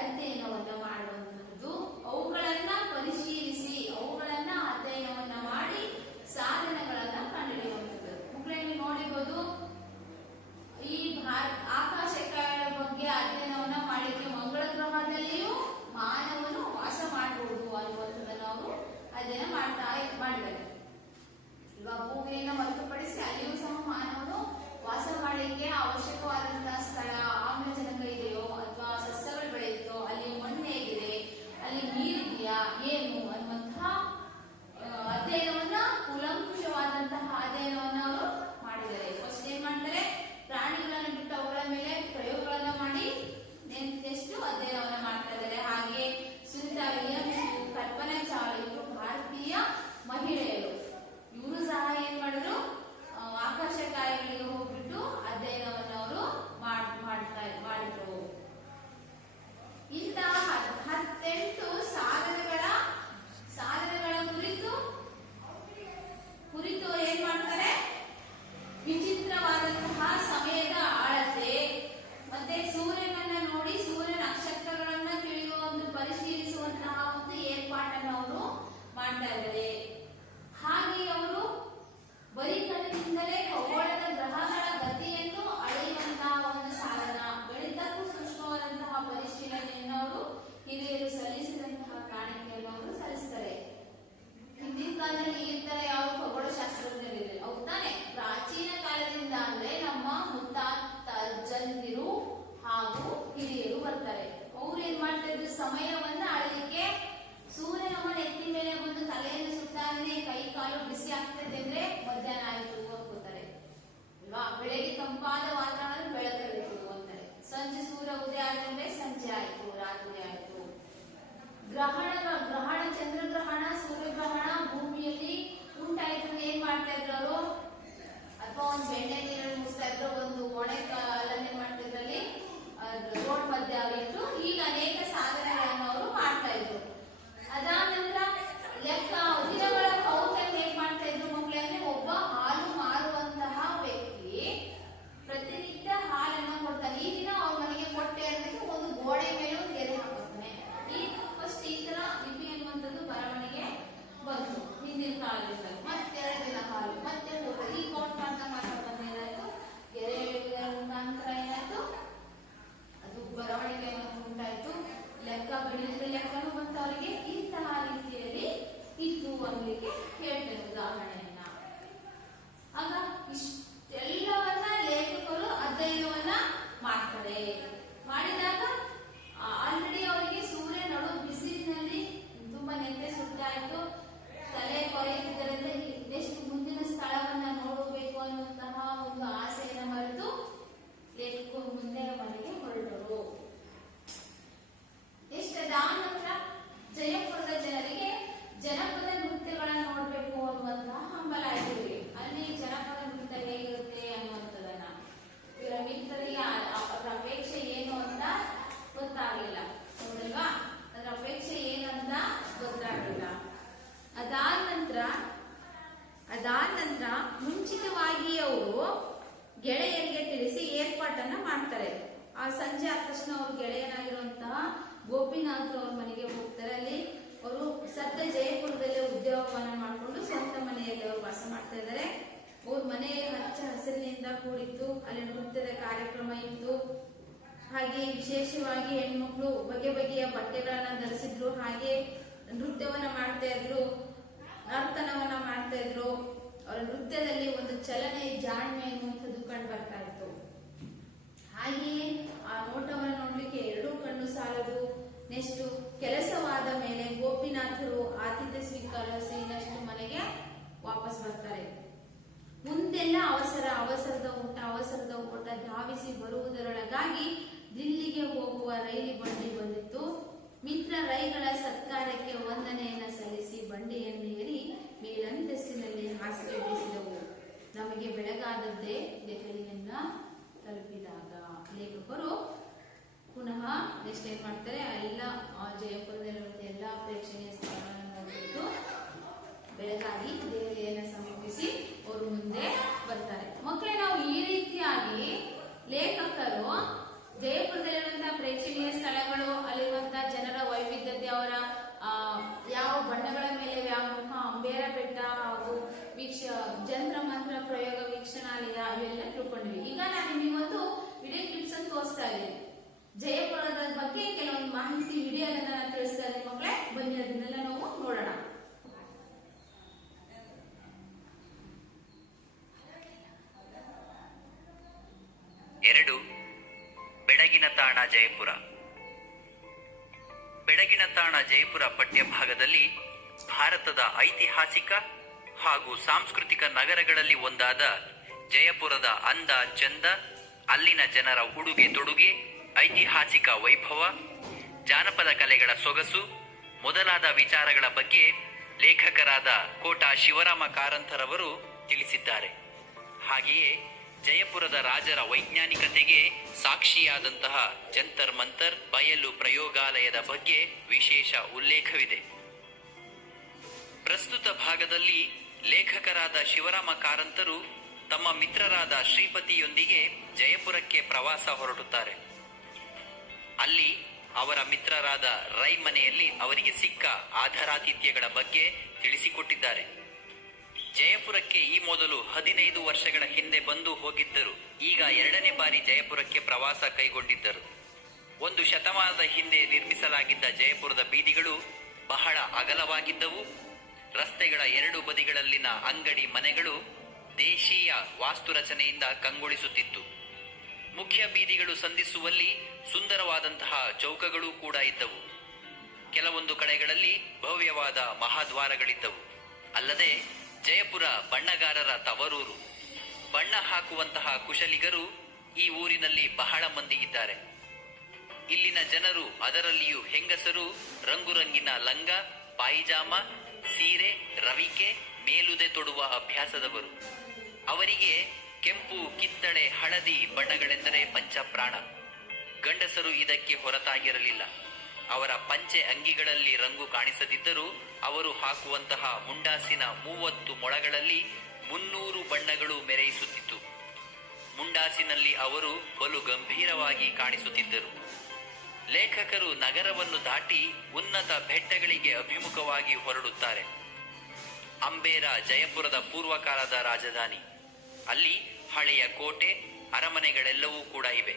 ಅಧ್ಯಯನವನ್ನ ಮಾಡುವಂತದ್ದು. ಅವುಗಳನ್ನ ಪರಿಶೀಲಿಸಿ ಅವುಗಳನ್ನ ಅಧ್ಯಯನವನ್ನ ಮಾಡಿ ಸಾಧನಗಳನ್ನ ಕಂಡುಹಿಡಿಯುವಂಥದ್ದು. ಮಕ್ಕಳಲ್ಲಿ ನೋಡಿರ್ಬೋದು, ಈ ಆಕಾಶಕಾಯಿಗಳ ಬಗ್ಗೆ ಅಧ್ಯಯನವನ್ನ ಮಾಡಿದ್ರೆ ಮಂಗಳ ಗ್ರಹದಲ್ಲಿಯೂ ಮಾನವನು ವಾಸ ಮಾಡಬಹುದು ಅನ್ನುವಂಥದ್ದನ್ನು ಅವರು ಅಧ್ಯಯನ ಮಾಡಿದ್ದಾರೆ. ಇವಾಗ ಭೂಮಿಯನ್ನು ಹೊರತುಪಡಿಸಿ ಅಲ್ಲಿಯೂ ಸಹ ಮಾನವನು ವಾಸ ಮಾಡಲಿಕ್ಕೆ ಅವಶ್ಯಕವಾದಂತಹ ಸ್ಥಳ, ಆಮ್ಲಜನಕ ಇದೆಯೋ ಅಥವಾ ಸಸ್ಯಗಳು ಬೆಳೆಯುತ್ತೋ, ಅಲ್ಲಿ ಮಣ್ಣು ಹೇಗಿದೆ, ಅಲ್ಲಿ ನೀರಿದೆಯಾ ಏನು ಅನ್ನುವಂತಹ ಅಧ್ಯಯನವನ್ನ, ಕೂಲಂಕುಷವಾದಂತಹ ಅಧ್ಯಯನವನ್ನ ಅವರು ಮಾಡಿದ್ದಾರೆ. ಫಸ್ಟ್ ಏನ್ ಮಾಡ್ತಾರೆ, ಪ್ರಾಣಿಗಳನ್ನು ಬಿಟ್ಟು ಅವುಗಳ ಮೇಲೆ ಪ್ರಯೋಗಗಳನ್ನ ಮಾಡಿ ನೆಕ್ಸ್ಟ್ ಅಧ್ಯಯನವನ್ನ ಮಾಡ್ತಾ ಇದ್ದಾರೆ. ಹಾಗೆ ಸುನಿತಾ ವಿಲಿಯಮ್ಸ್, ಕಲ್ಪನಾ ಚಾವ್ಲಾ ಇವರು ಭಾರತೀಯ ಮಹಿಳೆಯರು. ಇವರು ಸಹ ಏನ್ ಮಾಡಿದ್ರು, ಆಕಾಶಕಾಯಿಗಳಿಗೆ ಹೋಗ್ಬಿಟ್ಟು ಅಧ್ಯಯನವನ್ನು ಅವರು ಮಾಡಿದ್ರು. ಇಂತಹ 18 ಸಾಧನಗಳ ಕುರಿತು ಏನ್ ಮಾಡ್ತಾರೆ, ವಿಚಿತ್ರವಾದಂತಹ ಸಮಯದ ಅಳತೆ ಮತ್ತೆ ಸೂರ್ಯನನ್ನ ನೋಡಿ ಸೂರ್ಯ ನಕ್ಷತ್ರಗಳನ್ನ ತಿಳಿಯುವ ಒಂದು ಪರಿಶೀಲಿಸುವಂತಹ ಒಂದು ಏರ್ಪಾಟನ್ನು ಅವರು ಮಾಡ್ತಾ ಇದ್ದಾರೆ. ಹಾಗೆ ಅವರು ಬರೀ ಕಣ್ಣಿನಿಂದಲೇ ಖಗೋಳದ ಗ್ರಹಗಳ ಗತಿಯನ್ನು ಅಳೆಯುವಂತಹ ಒಂದು ಸಾಧನ, ಗಣಿತಕ್ಕೂ ಸೂಕ್ಷ್ಮವಾದಂತಹ ಪರಿಶೀಲನೆಯನ್ನು ಅವರು ಹಿರಿಯರು ಸಲ್ಲಿಸಿದಂತಹ ಕಾಣಿಕೆಯನ್ನು ಅವರು ಸಲ್ಲಿಸ್ತಾರೆ. ಹಿಂದಿನ ಕಾಲದಲ್ಲಿ ಈ ತರ ಯಾವ ಖಗೋಳ ಶಾಸ್ತ್ರಜ್ಞರಿರಲಿಲ್ಲ, ಹೌದು ತಾನೆ? ಪ್ರಾಚೀನ ಕಾಲದಿಂದ ಅಂದ್ರೆ ನಮ್ಮ ಮುತ್ತಾತಜ್ಜಂದಿರು ಹಾಗೂ ಹಿರಿಯರು ಬರ್ತಾರೆ. ಅವ್ರು ಏನ್ ಮಾಡ್ತಾ ಇದ್ರು, ಸಮಯವನ್ನ ಅಳಲಿಕ್ಕೆ ಸೂರ್ಯ ನಮ್ಮ ನೆತ್ತಿ ಮೇಲೆ ಬಂದು ತಲೆಯನ್ನು ಸುತ್ತಾನೆ ಕೈ ಕಾಲು ಬಿಸಿ ಆಗ್ತದೆ ಅಂದ್ರೆ ಮಧ್ಯಾಹ್ನ ಆಯ್ತು ಅನ್ಕೋತಾರೆ ಅಲ್ವಾ. ಬೆಳಗ್ಗೆ ತಂಪಾದ ವಾತಾವರಣ ಬೆಳಕರಿತು ಅಂತಾರೆ. ಸಂಜೆ ಸೂರ್ಯ ಉದಯ ಆದ್ರೆ ಸಂಜೆ ಆಯ್ತು, ರಾತ್ರಿ ಆಯ್ತು. ಗ್ರಹಣ, ಚಂದ್ರಗ್ರಹಣ, ಸೂರ್ಯಗ್ರಹಣ ಭೂಮಿಯಲ್ಲಿ ಉಂಟಾಯ್ತು ಏನ್ ಮಾಡ್ತಾ ಇದ್ರು ಅವರು, ಅಥವಾ ಒಂದು ಬೆಣ್ಣೆ ನೀರನ್ನು ಮುಗಿಸ್ತಾ ಇದ್ರು, ಒಂದು ಒಣೆ ಕಾಲನ್ನೇ ಮಾಡ್ತಾ ಇದ್ರಲ್ಲಿ ರೋಡ್ ಮಧ್ಯ ಆಗಿತ್ತು. ಈಗ ಅನೇಕ ಸಾಧನೆಗಳನ್ನು ಅವರು ಮಾಡ್ತಾ ಇದ್ರು. ಅದಾದ ನಂತರ ದಿನಗಳ ಕೌಂಟನ್ನು ಏನ್ ಮಾಡ್ತಾ ಇದ್ರು ಮಕ್ಕಳೇ ಅಂದ್ರೆ, ಒಬ್ಬ ಹಾಲು ಮಾರುವಂತಹ ವ್ಯಕ್ತಿ ಪ್ರತಿನಿತ್ಯ ಹಾಲನ್ನು ಕೊಡ್ತಾನೆ. ಈ ದಿನ ಅವ್ರ ಮನೆಗೆ ಕೊಟ್ಟೆ ಅಂದ್ರೆ ಒಂದು ಗೋಡೆ ಮೇಲೆ ಒಂದು ಗೆರೆ ಹಾಕೋತಾನೆ. ಫಸ್ಟ್ ಈ ತರ ಲಿಪಿ ಅನ್ನುವಂಥದ್ದು ಬರವಣಿಗೆ ಬಂತು ಹಿಂದಿನ ಕಾಲದಿಂದ. ಮತ್ತೆ 2 ದಿನ ಹಾಲು, ಮತ್ತೆ ಈ ಕೌಂಟ್ ಮಾಡ್ತಾ ಏನಾಯ್ತು, ಗೆರೆ ಮುಖಾಂತರ ಏನಾಯ್ತು, ಅದು ಬರವಣಿಗೆ ಮಾಡ್ತಾ ಇದ್ದಾರೆ. ಅವ್ರ ಮನೆ ಹಚ್ಚ ಹಸಿರಿನಿಂದ ಕೂಡಿತ್ತು. ಅಲ್ಲಿ ನೃತ್ಯದ ಕಾರ್ಯಕ್ರಮ ಇತ್ತು. ಹಾಗೆ ವಿಶೇಷವಾಗಿ ಹೆಣ್ಮಕ್ಳು ಬಗೆ ಬಗೆಯ ಬಟ್ಟೆಗಳನ್ನ ಧರಿಸಿದ್ರು. ಹಾಗೆ ನೃತ್ಯವನ್ನ ಮಾಡ್ತಾ ಇದ್ರು, ನರ್ತನವನ್ನ ಮಾಡ್ತಾ ಇದ್ರು. ಅವರ ನೃತ್ಯದಲ್ಲಿ ಒಂದು ಚಲನೆ, ಜಾಣ್ಮೆ ಎನ್ನುವಂಥದ್ದು ಕಂಡು ಬರ್ತಾ ಇತ್ತು. ಹಾಗೆಯೇ ಆ ನೋಟವನ್ನು ನೋಡ್ಲಿಕ್ಕೆ ಎರಡೂ ಕಣ್ಣು ಸಾಲದು. ನೆಕ್ಸ್ಟ್ ಕೆಲಸವಾದ ಮೇಲೆ ಗೋಪಿನಾಥರು ಆತಿಥ್ಯ ಸ್ವೀಕರಿಸಿ ನೆಕ್ಸ್ಟ್ ಮನೆಗೆ ವಾಪಸ್ ಬರ್ತಾರೆ. ಮುಂದೆಲ್ಲ ಅವಸರದ ಊಟ ಧಾವಿಸಿ ಬರುವುದರೊಳಗಾಗಿ ದಿಲ್ಲಿಗೆ ಹೋಗುವ ರೈಲು ಬಂಡಿ ಬಂದಿತ್ತು. ಮಿತ್ರ ರೈಗಳ ಸತ್ಕಾರಕ್ಕೆ ವಂದನೆಯನ್ನ ಸಲ್ಲಿಸಿ ಬಂಡಿಯನ್ನು ಏರಿ ಮೇಲಂತಸ್ತಿನಲ್ಲಿ ಹಾಸಿಗೆ ಬೀಸಿದವು. ನಮಗೆ ಬೆಳಗಾದದ್ದೇ ದೆಹಲಿಯನ್ನ ತಲುಪಿದಾಗ ಲೇಖಕರು ಪುನಃ ನೆಕ್ಸ್ಟ್ ಏನ್ ಮಾಡ್ತಾರೆ, ಎಲ್ಲ ಜಯಪುರದಲ್ಲಿರುವಂತ ಎಲ್ಲಾ ಪ್ರೇಕ್ಷಣೀಯ ಸ್ಥಳಗಳನ್ನು ನೋಡಿಬಿಟ್ಟು ಬೆಳಗಾಗಿ ದೆಹಲಿಯನ್ನ ಸಮೀಪಿಸಿ ಅವರು ಮುಂದೆ ಬರ್ತಾರೆ. ಮಕ್ಕಳೇ, ನಾವು ಈ ರೀತಿಯಾಗಿ ಲೇಖಕರು ಜಯಪುರದಲ್ಲಿರುವಂತಹ ಪ್ರೇಕ್ಷಣೀಯ ಸ್ಥಳಗಳು, ಅಲ್ಲಿರುವಂತಹ ಜನರ ವೈವಿಧ್ಯತೆ, ಅವರ ಯಾವ ಬಣ್ಣಗಳ ಮೇಲೆ ವ್ಯಾಮೋಹ, ಅಂಬೇರ ಬೆಟ್ಟ ಹಾಗೂ ಜಂತ್ರ ಮಂತ್ರ ಪ್ರಯೋಗ ವೀಕ್ಷಣಾಲಯ ಇವೆಲ್ಲ ತಿಳ್ಕೊಂಡ್ವಿ. ಈಗ ನಾನು ನಿಮಗೊಂದು ವಿಡಿಯೋ ಕ್ಲಿಪ್ಸ್ ಅನ್ನು ತೋರಿಸ್ತಾ ಇದ್ದೀನಿ. ಜಯಪುರದ ಬಗ್ಗೆ ಕೆಲವೊಂದು ಮಾಹಿತಿ ವಿಡಿಯೋದನ್ನ ನಾನು ತಿಳಿಸ್ತಾ ಇದ್ದೀನಿ ಮಕ್ಕಳೇ. ಬನ್ನಿ ಅದನ್ನೆಲ್ಲ ನಾವು ನೋಡೋಣ. ಬೆಳಗಿನ ತಾಣ ಜಯಪುರ. ಬೆಳಗಿನ ತಾಣ ಜಯಪುರ ಪಠ್ಯಭಾಗದಲ್ಲಿ ಭಾರತದ ಐತಿಹಾಸಿಕ ಹಾಗೂ ಸಾಂಸ್ಕೃತಿಕ ನಗರಗಳಲ್ಲಿ ಒಂದಾದ ಜಯಪುರದ ಅಂದ ಚಂದ, ಅಲ್ಲಿನ ಜನರ ಉಡುಗೆ ತೊಡುಗೆ, ಐತಿಹಾಸಿಕ ವೈಭವ, ಜಾನಪದ ಕಲೆಗಳ ಸೊಗಸು ಮೊದಲಾದ ವಿಚಾರಗಳ ಬಗ್ಗೆ ಲೇಖಕರಾದ ಕೋಟ ಶಿವರಾಮ ಕಾರಂತರವರು ತಿಳಿಸಿದ್ದಾರೆ. ಹಾಗೆಯೇ ಜಯಪುರದ ರಾಜರ ವೈಜ್ಞಾನಿಕತೆಗೆ ಸಾಕ್ಷಿಯಾದಂತಹ ಜಂತರ್ ಮಂತರ್ ಬಯಲು ಪ್ರಯೋಗಾಲಯದ ಬಗ್ಗೆ ವಿಶೇಷ ಉಲ್ಲೇಖವಿದೆ. ಪ್ರಸ್ತುತ ಭಾಗದಲ್ಲಿ ಲೇಖಕರಾದ ಶಿವರಾಮ ಕಾರಂತರು ತಮ್ಮ ಮಿತ್ರರಾದ ಶ್ರೀಪತಿಯೊಂದಿಗೆ ಜಯಪುರಕ್ಕೆ ಪ್ರವಾಸ ಹೊರಡುತ್ತಾರೆ. ಅಲ್ಲಿ ಅವರ ಮಿತ್ರರಾದ ರೈ ಮನೆಯಲ್ಲಿ ಅವರಿಗೆ ಸಿಕ್ಕ ಆದರಾತಿಥ್ಯಗಳ ಬಗ್ಗೆ ತಿಳಿಸಿಕೊಟ್ಟಿದ್ದಾರೆ. ಜಯಪುರಕ್ಕೆ ಈ ಮೊದಲು 15 ವರ್ಷಗಳ ಹಿಂದೆ ಬಂದು ಹೋಗಿದ್ದರು. ಈಗ 2ನೇ ಬಾರಿ ಜಯಪುರಕ್ಕೆ ಪ್ರವಾಸ ಕೈಗೊಂಡಿದ್ದರು. 1 ಶತಮಾನದ ಹಿಂದೆ ನಿರ್ಮಿಸಲಾಗಿದ್ದ ಜಯಪುರದ ಬೀದಿಗಳು ಬಹಳ ಅಗಲವಾಗಿದ್ದವು. ರಸ್ತೆಗಳ 2 ಬದಿಗಳಲ್ಲಿನ ಅಂಗಡಿ ಮನೆಗಳು ದೇಶೀಯ ವಾಸ್ತುರಚನೆಯಿಂದ ಕಂಗೊಳಿಸುತ್ತಿತ್ತು. ಮುಖ್ಯ ಬೀದಿಗಳು ಸಂಧಿಸುವಲ್ಲಿ ಸುಂದರವಾದಂತಹ ಚೌಕಗಳು ಕೂಡ ಇದ್ದವು. ಕೆಲವೊಂದು ಕಡೆಗಳಲ್ಲಿ ಭವ್ಯವಾದ ಮಹಾದ್ವಾರಗಳಿದ್ದವು. ಅಲ್ಲದೆ ಜಯಪುರ ಬಣ್ಣಗಾರರ ತವರೂರು. ಬಣ್ಣ ಹಾಕುವಂತಹ ಕುಶಲಿಗರು ಈ ಊರಿನಲ್ಲಿ ಬಹಳ ಮಂದಿ ಇದ್ದಾರೆ. ಇಲ್ಲಿನ ಜನರು, ಅದರಲ್ಲಿಯೂ ಹೆಂಗಸರು, ರಂಗುರಂಗಿನ ಲಂಗ, ಪಾಯಿಜಾಮ, ಸೀರೆ, ರವಿಕೆ, ಮೇಲುದೆ ತೊಡುವ ಅಭ್ಯಾಸದವರು. ಅವರಿಗೆ ಕೆಂಪು, ಕಿತ್ತಳೆ, ಹಳದಿ ಬಣ್ಣಗಳೆಂದರೆ ಪಂಚಪ್ರಾಣ. ಗಂಡಸರು ಇದಕ್ಕೆ ಹೊರತಾಗಿರಲಿಲ್ಲ. ಅವರ ಪಂಚೆ ಅಂಗಿಗಳಲ್ಲಿ ರಂಗು ಕಾಣಿಸದಿದ್ದರೂ ಅವರು ಹಾಕುವಂತಹ ಮುಂಡಾಸಿನ 30 ಮೊಳಗಳಲ್ಲಿ 300 ಬಣ್ಣಗಳು ಮೆರೆಯಿಸುತ್ತಿತ್ತು. ಮುಂಡಾಸಿನಲ್ಲಿ ಅವರು ಬಲು ಗಂಭೀರವಾಗಿ ಕಾಣಿಸುತ್ತಿದ್ದರು. ಲೇಖಕರು ನಗರವನ್ನು ದಾಟಿ ಉನ್ನತ ಬೆಟ್ಟಗಳಿಗೆ ಅಭಿಮುಖವಾಗಿ ಹೊರಡುತ್ತಾರೆ. ಅಂಬೇರ ಜಯಪುರದ ಪೂರ್ವಕಾಲದ ರಾಜಧಾನಿ. ಅಲ್ಲಿ ಹಳೆಯ ಕೋಟೆ, ಅರಮನೆಗಳೆಲ್ಲವೂ ಕೂಡ ಇವೆ.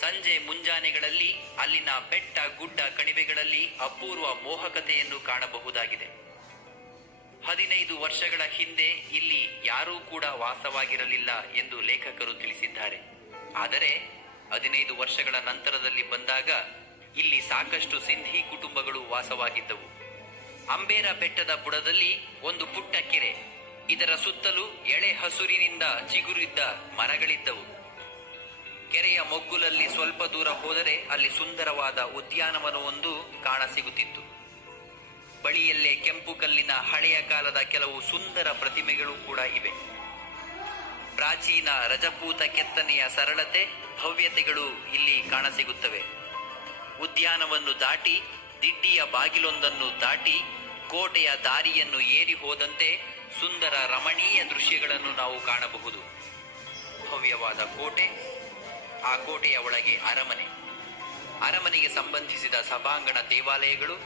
ಸಂಜೆ ಮುಂಜಾನೆಗಳಲ್ಲಿ ಅಲ್ಲಿನ ಬೆಟ್ಟ ಗುಡ್ಡ ಕಣಿವೆಗಳಲ್ಲಿ ಅಪೂರ್ವ ಮೋಹಕತೆಯನ್ನು ಕಾಣಬಹುದಾಗಿದೆ. 15 ವರ್ಷಗಳ ಹಿಂದೆ ಇಲ್ಲಿ ಯಾರೂ ಕೂಡ ವಾಸವಾಗಿರಲಿಲ್ಲ ಎಂದು ಲೇಖಕರು ತಿಳಿಸಿದ್ದಾರೆ. ಆದರೆ 15 ವರ್ಷಗಳ ನಂತರದಲ್ಲಿ ಬಂದಾಗ ಇಲ್ಲಿ ಸಾಕಷ್ಟು ಸಿಂಧಿ ಕುಟುಂಬಗಳು ವಾಸವಾಗಿದ್ದವು. ಅಂಬೇರ ಬೆಟ್ಟದ ಬುಡದಲ್ಲಿ ಒಂದು ಪುಟ್ಟ ಕೆರೆ. ಇದರ ಸುತ್ತಲೂ ಎಳೆ ಹಸುರಿನಿಂದ ಚಿಗುರಿದ್ದ ಮರಗಳಿದ್ದವು. ಕೆರೆಯ ಮೊಗ್ಗುಲಲ್ಲಿ ಸ್ವಲ್ಪ ದೂರ ಹೋದರೆ ಅಲ್ಲಿ ಸುಂದರವಾದ ಉದ್ಯಾನವನವೊಂದು ಕಾಣಸಿಗುತ್ತಿತ್ತು. ಬಳಿಯಲ್ಲೇ ಕೆಂಪು ಕಲ್ಲಿನ ಹಳೆಯ ಕಾಲದ ಕೆಲವು ಸುಂದರ ಪ್ರತಿಮೆಗಳು ಕೂಡ ಇವೆ. ಪ್ರಾಚೀನ ರಜಪೂತ ಕೆತ್ತನೆಯ ಸರಳತೆ, ಭವ್ಯತೆಗಳು ಇಲ್ಲಿ ಕಾಣಸಿಗುತ್ತವೆ. ಉದ್ಯಾನವನ್ನು ದಾಟಿ ದಿಡ್ಡಿಯ ಬಾಗಿಲೊಂದನ್ನು ದಾಟಿ ಕೋಟೆಯ ದಾರಿಯನ್ನು ಏರಿ ಹೋದಂತೆ ಸುಂದರ ರಮಣೀಯ ದೃಶ್ಯಗಳನ್ನು ನಾವು ಕಾಣಬಹುದು. ಭವ್ಯವಾದ ಕೋಟೆ, ಆ ಕೋಟೆಯ ಒಳಗೆ ಅರಮನೆ, ಅರಮನೆಗೆ ಸಂಬಂಧಿಸಿದ ಸಭಾಂಗಣ, ದೇವಾಲಯಗಳು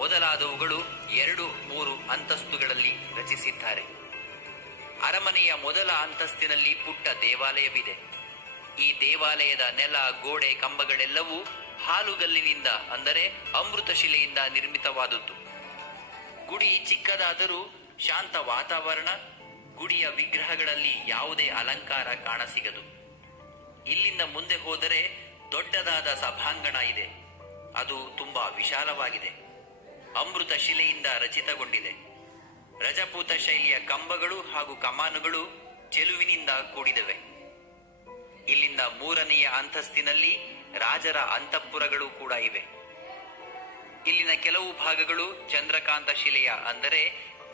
ಮೊದಲಾದವುಗಳು 2-3 ಅಂತಸ್ತುಗಳಲ್ಲಿ ರಚಿಸಿದ್ದಾರೆ. ಅರಮನೆಯ ಮೊದಲ ಅಂತಸ್ತಿನಲ್ಲಿ ಪುಟ್ಟ ದೇವಾಲಯವಿದೆ. ಈ ದೇವಾಲಯದ ನೆಲ, ಗೋಡೆ, ಕಂಬಗಳೆಲ್ಲವೂ ಹಾಲುಗಲ್ಲಿನಿಂದ ಅಂದರೆ ಅಮೃತ ಶಿಲೆಯಿಂದ ನಿರ್ಮಿತವಾದದ್ದು. ಗುಡಿ ಚಿಕ್ಕದಾದರೂ ಶಾಂತ ವಾತಾವರಣ. ಗುಡಿಯ ವಿಗ್ರಹಗಳಲ್ಲಿ ಯಾವುದೇ ಅಲಂಕಾರ ಕಾಣಸಿಗದು. ಇಲ್ಲಿಂದ ಮುಂದೆ ಹೋದರೆ ದೊಡ್ಡದಾದ ಸಭಾಂಗಣ ಇದೆ. ಅದು ತುಂಬಾ ವಿಶಾಲವಾಗಿದೆ. ಅಮೃತ ಶಿಲೆಯಿಂದ ರಚಿತಗೊಂಡಿದೆ. ರಜಪೂತ ಶೈಲಿಯ ಕಂಬಗಳು ಹಾಗೂ ಕಮಾನುಗಳು ಚೆಲುವಿನಿಂದ ಕೂಡಿದವೆ. ಇಲ್ಲಿಂದ 3ನೆಯ ಅಂತಸ್ತಿನಲ್ಲಿ ರಾಜರ ಅಂತಃಪುರಗಳು ಕೂಡ ಇವೆ. ಇಲ್ಲಿನ ಕೆಲವು ಭಾಗಗಳು ಚಂದ್ರಕಾಂತ ಶಿಲೆಯ ಅಂದರೆ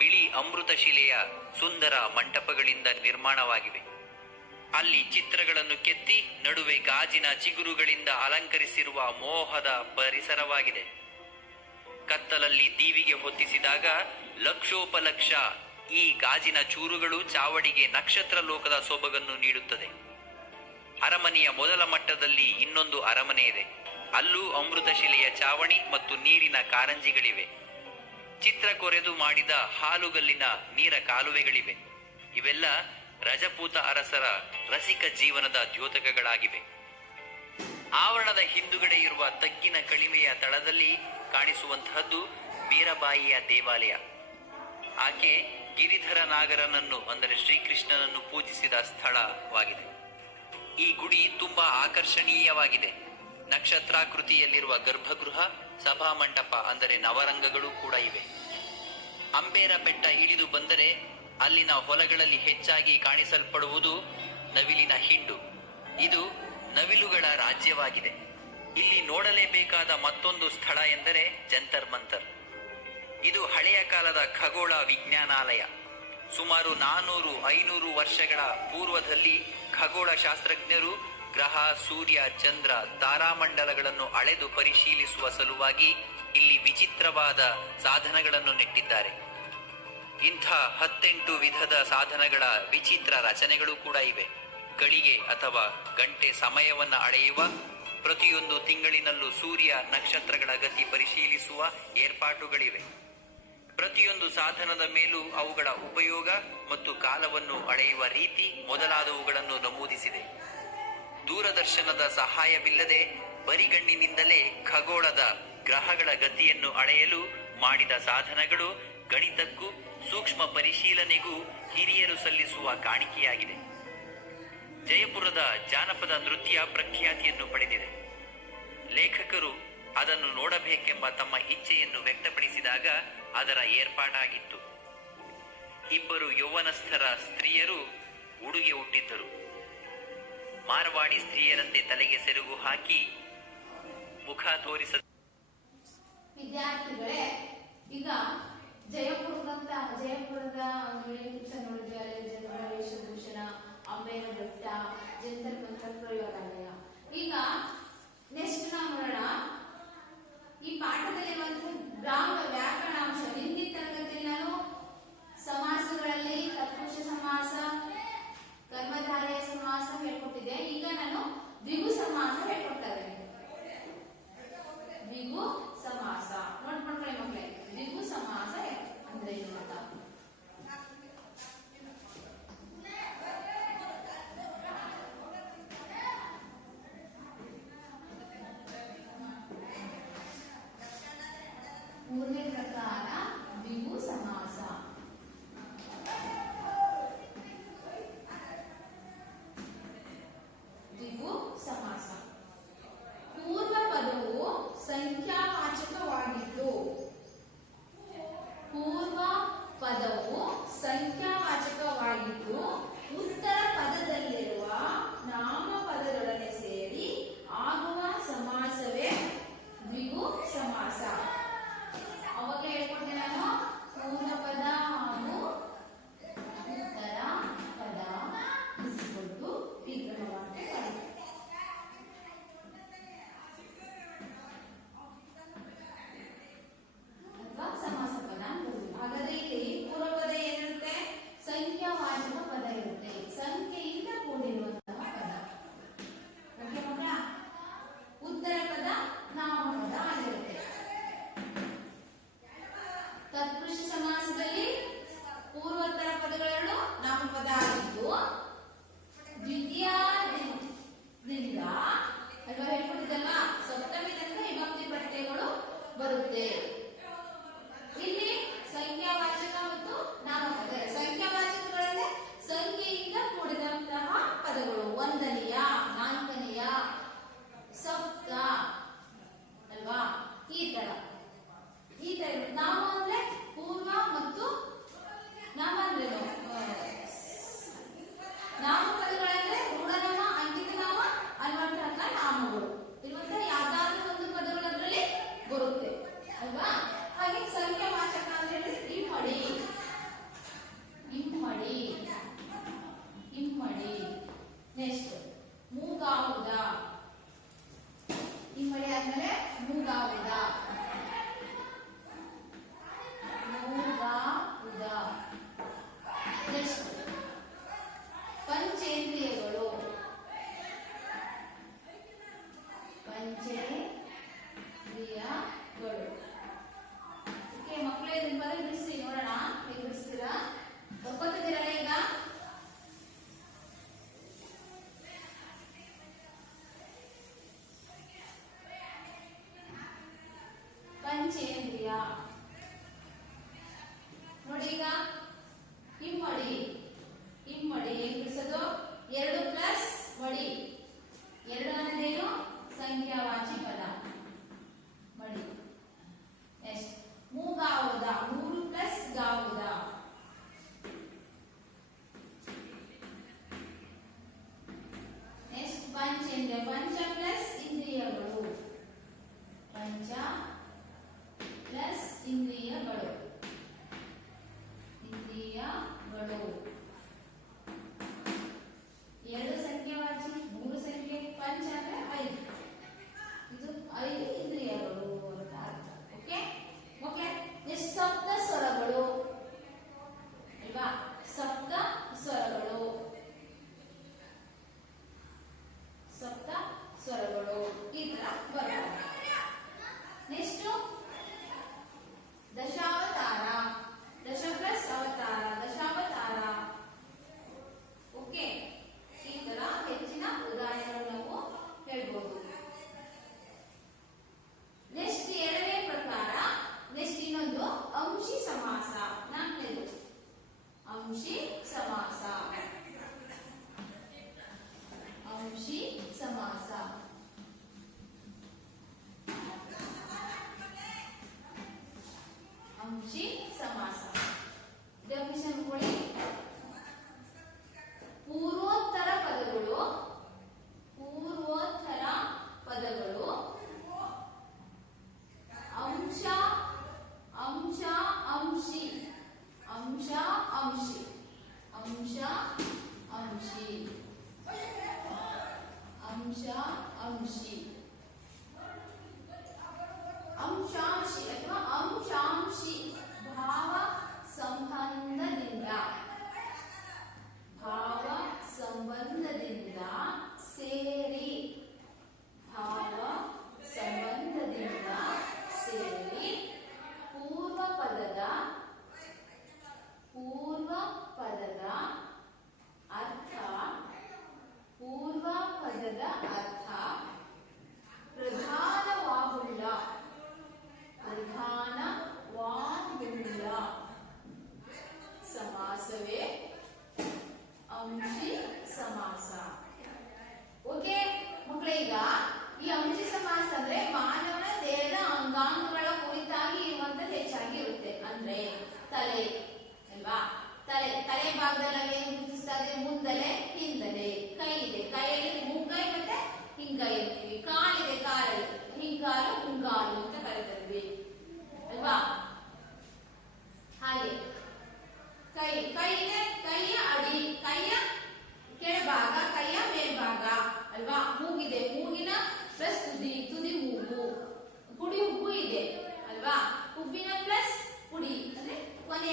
ಬಿಳಿ ಅಮೃತ ಶಿಲೆಯ ಸುಂದರ ಮಂಟಪಗಳಿಂದ ನಿರ್ಮಾಣವಾಗಿವೆ. ಅಲ್ಲಿ ಚಿತ್ರಗಳನ್ನು ಕೆತ್ತಿ ನಡುವೆ ಗಾಜಿನ ಚಿಗುರುಗಳಿಂದ ಅಲಂಕರಿಸಿರುವ ಮೋಹದ ಪರಿಸರವಾಗಿದೆ. ಕತ್ತಲಲ್ಲಿ ದೀವಿಗೆ ಹೊತ್ತಿಸಿದಾಗ ಲಕ್ಷೋಪಲಕ್ಷ ಈ ಗಾಜಿನ ಚೂರುಗಳು ಚಾವಡಿಗೆ ನಕ್ಷತ್ರ ಲೋಕದ ಸೊಬಗನ್ನು ನೀಡುತ್ತದೆ. ಅರಮನೆಯ ಮೊದಲ ಮಟ್ಟದಲ್ಲಿ ಇನ್ನೊಂದು ಅರಮನೆ ಇದೆ. ಅಲ್ಲೂ ಅಮೃತ ಶಿಲೆಯ ಚಾವಣಿ ಮತ್ತು ನೀರಿನ ಕಾರಂಜಿಗಳಿವೆ. ಚಿತ್ರ ಕೊರೆದು ಮಾಡಿದ ಹಾಲುಗಲ್ಲಿನ ನೀರ ಕಾಲುವೆಗಳಿವೆ. ಇವೆಲ್ಲ ರಜಪೂತ ಅರಸರ ರಸಿಕ ಜೀವನದ ದ್ಯೋತಕಗಳಾಗಿವೆ. ಆವರಣದ ಹಿಂದುಗಡೆ ಇರುವ ತಗ್ಗಿನ ಕಣಿವೆಯ ತಳದಲ್ಲಿ ಕಾಣಿಸುವಂತಹದ್ದು ಮೀರಾಬಾಯಿಯ ದೇವಾಲಯ. ಆಕೆ ಗಿರಿಧರ ನಾಗರನನ್ನು ಅಂದರೆ ಶ್ರೀಕೃಷ್ಣನನ್ನು ಪೂಜಿಸಿದ ಸ್ಥಳವಾಗಿದೆ. ಈ ಗುಡಿ ತುಂಬಾ ಆಕರ್ಷಣೀಯವಾಗಿದೆ. ನಕ್ಷತ್ರಾಕೃತಿಯಲ್ಲಿರುವ ಗರ್ಭಗೃಹ, ಸಭಾಮಂಟಪ ಅಂದರೆ ನವರಂಗಗಳು ಕೂಡ ಇವೆ. ಅಂಬೇರ ಬೆಟ್ಟ ಇಳಿದು ಬಂದರೆ ಅಲ್ಲಿನ ಹೊಲಗಳಲ್ಲಿ ಹೆಚ್ಚಾಗಿ ಕಾಣಿಸಲ್ಪಡುವುದು ನವಿಲಿನ ಹಿಂಡು. ಇದು ನವಿಲುಗಳ ರಾಜ್ಯವಾಗಿದೆ. ಇಲ್ಲಿ ನೋಡಲೇಬೇಕಾದ ಮತ್ತೊಂದು ಸ್ಥಳ ಎಂದರೆ ಜಂತರ್ ಮಂತರ್. ಇದು ಹಳೆಯ ಕಾಲದ ಖಗೋಳ ವಿಜ್ಞಾನಾಲಯ. ಸುಮಾರು 400-500 ವರ್ಷಗಳ ಪೂರ್ವದಲ್ಲಿ ಖಗೋಳ ಶಾಸ್ತ್ರಜ್ಞರು ಗ್ರಹ, ಸೂರ್ಯ, ಚಂದ್ರ, ತಾರಾಮಂಡಲಗಳನ್ನು ಅಳೆದು ಪರಿಶೀಲಿಸುವ ಸಲುವಾಗಿ ಇಲ್ಲಿ ವಿಚಿತ್ರವಾದ ಸಾಧನಗಳನ್ನು ನೆಟ್ಟಿದ್ದಾರೆ. ಇಂಥ 18 ವಿಧದ ಸಾಧನಗಳ ವಿಚಿತ್ರ ರಚನೆಗಳು ಕೂಡ ಇವೆ. ಗಳಿಗೆ ಅಥವಾ ಗಂಟೆ ಸಮಯವನ್ನು ಅಳೆಯುವ, ಪ್ರತಿಯೊಂದು ತಿಂಗಳಿನಲ್ಲೂ ಸೂರ್ಯ ನಕ್ಷತ್ರಗಳ ಗತಿ ಪರಿಶೀಲಿಸುವ ಏರ್ಪಾಟುಗಳಿವೆ. ಪ್ರತಿಯೊಂದು ಸಾಧನದ ಮೇಲೂ ಅವುಗಳ ಉಪಯೋಗ ಮತ್ತು ಕಾಲವನ್ನು ಅಳೆಯುವ ರೀತಿ ಮೊದಲಾದವುಗಳನ್ನು ನಮೂದಿಸಿದೆ. ದೂರದರ್ಶನದ ಸಹಾಯವಿಲ್ಲದೆ ಬರಿಗಣ್ಣಿನಿಂದಲೇ ಖಗೋಳದ ಗ್ರಹಗಳ ಗತಿಯನ್ನು ಅಳೆಯಲು ಮಾಡಿದ ಸಾಧನಗಳು ಗಣಿತಕ್ಕೂ ಸೂಕ್ಷ್ಮ ಪರಿಶೀಲನೆಗೂ ಹಿರಿಯರು ಸಲ್ಲಿಸುವ ಕಾಣಿಕೆಯಾಗಿದೆ. ಜಯಪುರದ ಜಾನಪದ ನೃತ್ಯ ಪ್ರಖ್ಯಾತಿಯನ್ನು ಪಡೆದಿದೆ. ಲೇಖಕರು ಅದನ್ನು ನೋಡಬೇಕೆಂಬ ತಮ್ಮ ಇಚ್ಛೆಯನ್ನು ವ್ಯಕ್ತಪಡಿಸಿದಾಗ ಅದರ ಏರ್ಪಾಟಾಗಿತ್ತು. 2 ಯೌವನಸ್ಥರ ಸ್ತ್ರೀಯರು ಉಡುಗೆ ಹುಟ್ಟಿದ್ದರು. ಮಾರವಾಡಿ ಸ್ತ್ರೀಯರಂತೆ ತಲೆಗೆ ಸೆರಗು ಹಾಕಿ ಮುಖ ತೋರಿಸ. ವಿದ್ಯಾರ್ಥಿಗಳೇ, ಈಗ ಜಯಪುರದ ವೇಷಭೂಷಣ, ಅಂಬೇರ ಬೆಟ್ಟ, ಜಂತರ್ ಮಂತರ್ ಪ್ರಯೋಗಾಲಯ. ಈಗ ನೆಕ್ಸ್ಟ್ ನಾವು ನೋಡೋಣ ಈ ಪಾಠದಲ್ಲಿರುವಂತಹ ಗ್ರಾಮ ವ್ಯಾಕರಣಾಂಶ. ಹಿಂದಿನ ತರಗತಿಯಲ್ಲಿ ನಾನು ಸಮಾಸಗಳಲ್ಲಿ ತತ್ಪುರುಷ ಸಮಾಸ, ಕರ್ಮಧಾರಯ ಸಮಾಸ ಹೇಳ್ಕೊಟ್ಟಿದ್ದೆ. ಈಗ ನಾನು ದ್ವಿಗು ಸಮಾಸ ಹೇಳ್ಕೊಡ್ತಾ ಇದ್ದೇನೆ. ದ್ವಿಗು ಸಮಾಸ ನೋಡ್ಕೊಂಡ್ಕೊಳ್ಳಿ ಮಕ್ಕಳೇ. ದ್ವಿಗು ಸಮಾಸ ಅಂದ್ರೆ ಏನು ಅಂತ. ಮೂರನೇ ಪ್ರಕಾರ ದ್ವಿಗು ಸಮಾಸ. ದ್ವಿಗು ಸಮಾಸ. ಪೂರ್ವ ಪದವು ಸಂಖ್ಯಾವಾಚಕವಾಗಿದ್ದು ಉತ್ತರ ಪದದಲ್ಲಿರುವ ನಾಮಪದದೊಡನೆ ಸೇರಿ ಆಗುವ ಸಮಾಸವೇ ದ್ವಿಗು ಸಮಾಸ. ಅವಾಗ ಹೇಳ್ಕೊಂಡೆ ನಾನು ಪೂರ್ವ ಪದ ಹಾಗೂ ಉತ್ತರ ಪದ ವಿಗ್ರಹವಾಕ್ಯ ಅಥವಾ ಸಮಾಸ ಪದ ಅಂತ. ಹಾಗಾದ್ರೆ ಇಲ್ಲಿ ಪೂರ್ವ ಪದ ಏನಿರುತ್ತೆ? ಸಂಖ್ಯಾವಾಚಕ ಪದ ಇರುತ್ತೆ. ಸಂಖ್ಯೆಯಿಂದ ಕೂಡಿರುವಂತಹ ಪದ. ಉತ್ತರ ಪದ ನಾಮಪದ ಆಗಿರುತ್ತೆ. ತತ್ಪುರುಷ ಸಮಾಸದಲ್ಲಿ ಪೂರ್ವೋತ್ತರ ಪದಗಳೆರಡು, ನಾಮಪದ ನೋಡಿ ಈಗ ಹಿಮ್ಮಡಿ ಏನ್ ಬಿಡಿಸೋದು 2 ಪ್ಲಸ್ ಮಡಿ 2 ಅನ್ನೋದೇನು ಸಂಖ್ಯಾವಾಚಿ ಪದ ಮಡಿ. ನೆಕ್ಸ್ಟ್ ಮೂಗಾವುದ 3 ಪ್ಲಸ್ ಗಾವುದ. ನೆಕ್ಸ್ಟ್ ಪಂಚೇಂದ್ರಿಯ ಪಂಚ ಪ್ಲಸ್ ಇಂದ್ರಿಯಗಳು ಪಂಚ ಪ್ಲಸ್ ಇಂದ್ರಿಯಗಳು ಎರಡು ಸಂಖ್ಯಾವಾಚಿ 3 ಸಂಖ್ಯೆ ಪಂಚ ಅಂದ್ರೆ 5 ಇದು 5 ಇಂದ್ರಿಯಗಳು ಅಂತ ಅರ್ಥ. ಓಕೆ ಓಕೆ ನೆಕ್ಸ್ಟ್ ಸಪ್ತ ಸ್ವರಗಳು ಅಲ್ವಾ ಸಪ್ತ ಸ್ವರಗಳು ಈ ತರ ಬರ್ತವೆ. ನೆಕ್ಸ್ಟ್ ದಶಾವತಾರ ದಶ ಪ್ಲಸ್ ಅವತಾರ ದಶಾವತಾರ. ಓಕೆ ಈ ತರ ಹೆಚ್ಚಿನ ಉದಾಹರಣೆಗಳು ನಾವು ಹೇಳ್ಬೋದು. ನೆಕ್ಸ್ಟ್ 2ನೇ ಪ್ರಕಾರ ನೆಕ್ಸ್ಟ್ ಇನ್ನೊಂದು ಅಂಶಿ ಸಮಾಸ. 4ನೇದು ಅಂಶಿ ಸಮಾಸ. ಅಂಶಿ ಸಮಾಸ ಅಂಶಿ ಸಮಾಸ ಡೆಫಿನಿಷನ್ ಕೊಡಿ. ಪೂರ್ವೋತ್ತರ ಪದಗಳು ಅಂಶ ಅಂಶ ಅಂಶಿ ಅಂಶ ಅಂಶಿ ಅಂಶ ಅಂಶಿ ಅಂಶ ಅಂಶಿ ಅಂಶಾಂಶಿ ಅಥವಾ ಅಂಶಾಂಶಿ ಭಾವ ಸಂಬಂಧದಿಂದ ಸೇರಿ ಭಾವ ಸಂಬಂಧದಿಂದ ಸೇರಿ ಪೂರ್ವ ಪದದ ಅರ್ಥ ಪ್ರಧಾನವಾಗುಳ್ಳ ಸಮಾಸವೇ ಅಂಶಿ ಸಮಾಸ. ಓಕೆ ಮಕ್ಕಳೇ, ಈಗ ಈ ಅಂಶಿ ಸಮಾಸ ಅಂದ್ರೆ ಮಾನವನ ದೇಹದ ಅಂಗಾಂಗಗಳ ಕುರಿತಾಗಿ ಇರುವಂತದ್ದು ಹೆಚ್ಚಾಗಿ ಇರುತ್ತೆ. ಅಂದ್ರೆ ತಲೆ ಅಲ್ವಾ, ತಲೆ ಭಾಗದಲ್ಲಿ ಏನು ಗುರುತಿಸ್ತಾ ಇದೆ? ಮುಂದಲೆ ಹಿಂದಲೆ. ಕೈ ಇದೆ, ಕೈಯಲ್ಲಿ ಮುಂಗೈ ಮತ್ತೆ ಹಿಂಗೈ ಇರ್ತೀವಿ. ಕಾಲಿದೆ, ಕಾಲಲ್ಲಿ ಹಿಂಗಾಲು ಮುಂಗಾಲು ಅಂತ ಕರಿತೀವಿ ಅಲ್ವಾ. ಹಾಗೆ ಕೈ ಇದೆ, ಕೈಯ ಅಡಿ, ಕೈಯ ಕೆಳಭಾಗ, ಕೈಯ ಮೇಲ್ಭಾಗ ಅಲ್ವಾ. ಮೂಗಿದೆ, ಮೂಗಿನ ಪ್ಲಸ್ ತುದಿ ಮೂಗು. ಪುಡಿ ಉಬ್ಬು ಇದೆ ಅಲ್ವಾ. ಉಬ್ಬಿನ ಪ್ಲಸ್ ಪುಡಿ ಅಂದ್ರೆ ಕೊನೆ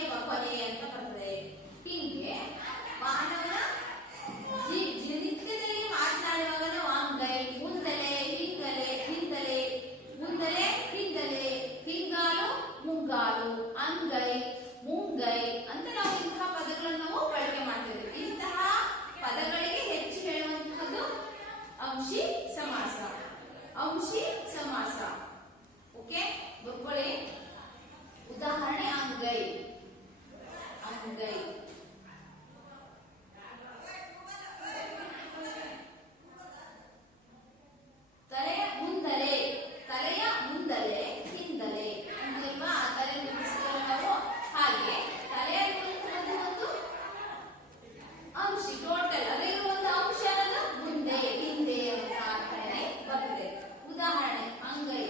ಅಂತ ಬರ್ತದೆ. ಹೀಗೆ ಮಾನವನ ನಿತ್ಯದಲ್ಲಿ ಮಾತನಾಡುವಾಗ ನಾವು ಅಂಗೈ, ಮುಂದಲೆ, ಹಿಂದಲೆ, ಮುಂದಲೆ, ಹಿಂದಲೆ, ಹಿಂಗಾಲು, ಮುಂಗಾಲು, ಅಂಗೈ, ಮುಂಗೈ ಅಂತ ನಾವು ಇಂತಹ ಪದಗಳನ್ನು ನಾವು ಬಳಕೆ ಮಾಡ್ತೇವೆ. ಇಂತಹ ಪದಗಳಿಗೆ ಹೆಚ್ಚು ಹೇಳುವಂತಹದ್ದು ಅಂಶಿ ಸಮಾಸ. ಅಂಶಿ ಸಮಾಸ. ಓಕೆ ಬರ್ಕೊಳ್ಳಿ. ಉದಾಹರಣೆ ಅಂಗೈ. ತಲೆಯ ಮುಂದಲೆ, ಹಿಂದಲೆ ಅಂತಿಲ್ವಾ. ತಲೆ ಬಿಡಿಸಿದ್ರೆ ನಾವು ಹಾಗೆ ತಲೆಯಲ್ಲಿರುವಂತಹದ್ದು ಒಂದು ಅಂಶಿ ಟೋಟಲ್. ಅದರಲ್ಲಿ ಒಂದು ಅಂಶ ಅನ್ನೋದು ಮುಂದೆ ಹಿಂದೆ ಅಂತ ಅರ್ಥನೇ ಬರ್ತದೆ. ಉದಾಹರಣೆ ಅಂಗೈ.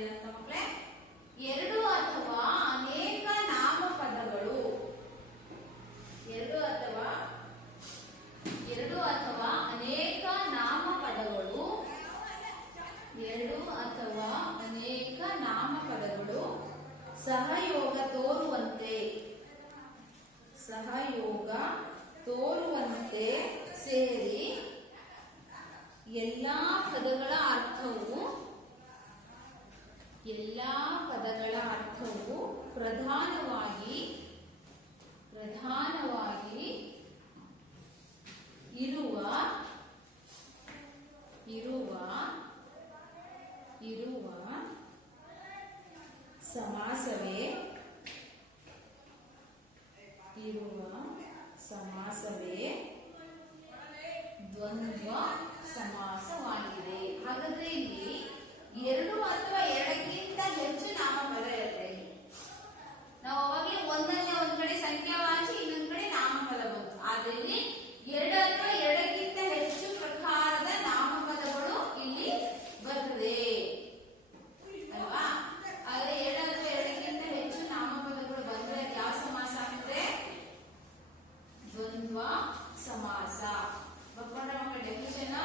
ಏನಂತ ಮಕ್ಕಳೇ? ಎರಡು ಅಥವಾ ಅನೇಕ ನಾಮಪದಗಳು. ಎರಡು ಅಥವಾ ಅನೇಕ ನಾಮಪದಗಳು. ಎರಡು ಅಥವಾ ಅನೇಕ ನಾಮಪದಗಳು ಸಹಯೋಗ ತೋರುವಂತೆ ಸೇರಿ ಎಲ್ಲಾ ಪದಗಳ ಅರ್ಥವು ಪ್ರಧಾನವಾಗಿ ಇರುವ ಸಮಾಸವೇ ದ್ವಂದ್ವ ಸಮಾಸವಾಗಿದೆ. ಹಾಗಾದ್ರೆ ಇಲ್ಲಿ ಎರಡು ಅಥವಾ ಎರಡಕ್ಕಿಂತ ಹೆಚ್ಚು ನಾಮಪದ ಇರುತ್ತೆ. ನಾವು ಅವಾಗಲೇ ಒಂದಲ್ಲೇ ಒಂದ್ ಕಡೆ ಸಂಖ್ಯಾವಾಚಿ, ಇನ್ನೊಂದ್ ಕಡೆ ನಾಮಪದ ಬಂತು. ಆದ್ರೆ ಇಲ್ಲಿ ಎರಡು ಅಥವಾ ಎರಡಕ್ಕಿಂತ ಹೆಚ್ಚು ಪ್ರಕಾರದ ನಾಮಪದಗಳು ಇಲ್ಲಿ ಬರ್ತದೆ ಅಲ್ವಾ? ಆದ್ರೆ ಎರಡು ಅಥವಾ ಎರಡಕ್ಕಿಂತ ಹೆಚ್ಚು ನಾಮಪದಗಳು ಬಂದ್ರೆ ಯಾವ ಸಮಾಸ ಆಗುತ್ತೆ? ದ್ವಂದ್ವ ಸಮಾಸ. ಬರ್ಕೊಂಡ್ರೆ ಮಕ್ಕಳ ಡೆಫಿನಿಷನ್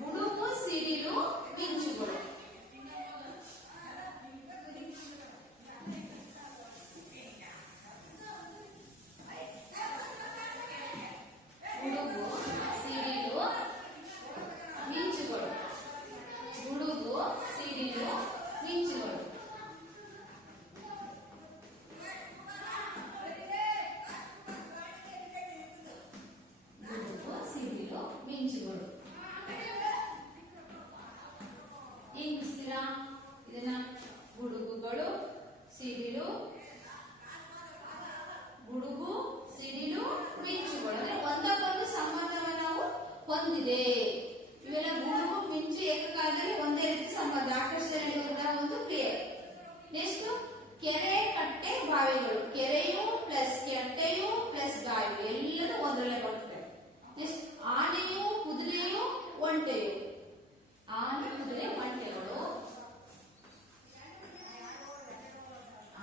ಗುಡುಗು ಸಿಡಿಲು ಮಿಂಚುಗಳು. ಗುಡುಗು ಸಿಡಿಲು ಮಿಂಚುಗಳು. ಗುಡುಗು ಸಿಡಿಲು ಮಿಂಚುಗಳು. ಗುಡುಗು ಸಿಡಿಲು ಮಿಂಚುಗಳು. ಏನ್ ಬಿಡ್ತೀರಾ ಇದನ್ನ? ಗುಡುಗು ಸಿಡಿಲು ಮಿಂಚುಗಳು ಅಂದ್ರೆ ಒಂದಕ್ಕೊಂದು ಸಂಬಂಧವನ್ನು ನಾವು ಹೊಂದಿದೆ. ಇವೆಲ್ಲ ಗುಡುಗು ಮಿಂಚು ಏಕಕಾಲದಲ್ಲಿ ಒಂದೇ ರೀತಿ ಸಂಬಂಧ, ಆಕಾಶದಲ್ಲಿ ನಡೆಯುವಂತಹ ಒಂದು ಕ್ರಿಯೆ. ನೆಕ್ಸ್ಟ್ ಕೆರೆ ಕಟ್ಟೆ ಬಾವಿಗಳು. ಕೆರೆಯು ಪ್ಲಸ್ ಕಟ್ಟೆಯು ಪ್ಲಸ್ ಬಾವಿಗಳು ಎಲ್ಲರೂ ಒಂದರಲ್ಲೇ ಬರ್ತದೆ. ನೆಕ್ಸ್ಟ್ ಆನೆಯು ಕುದುರೆಯು ಒಂಟೆಯು. ಆನೆ ಕುದುರೆ ಒಂಟೆಗಳು.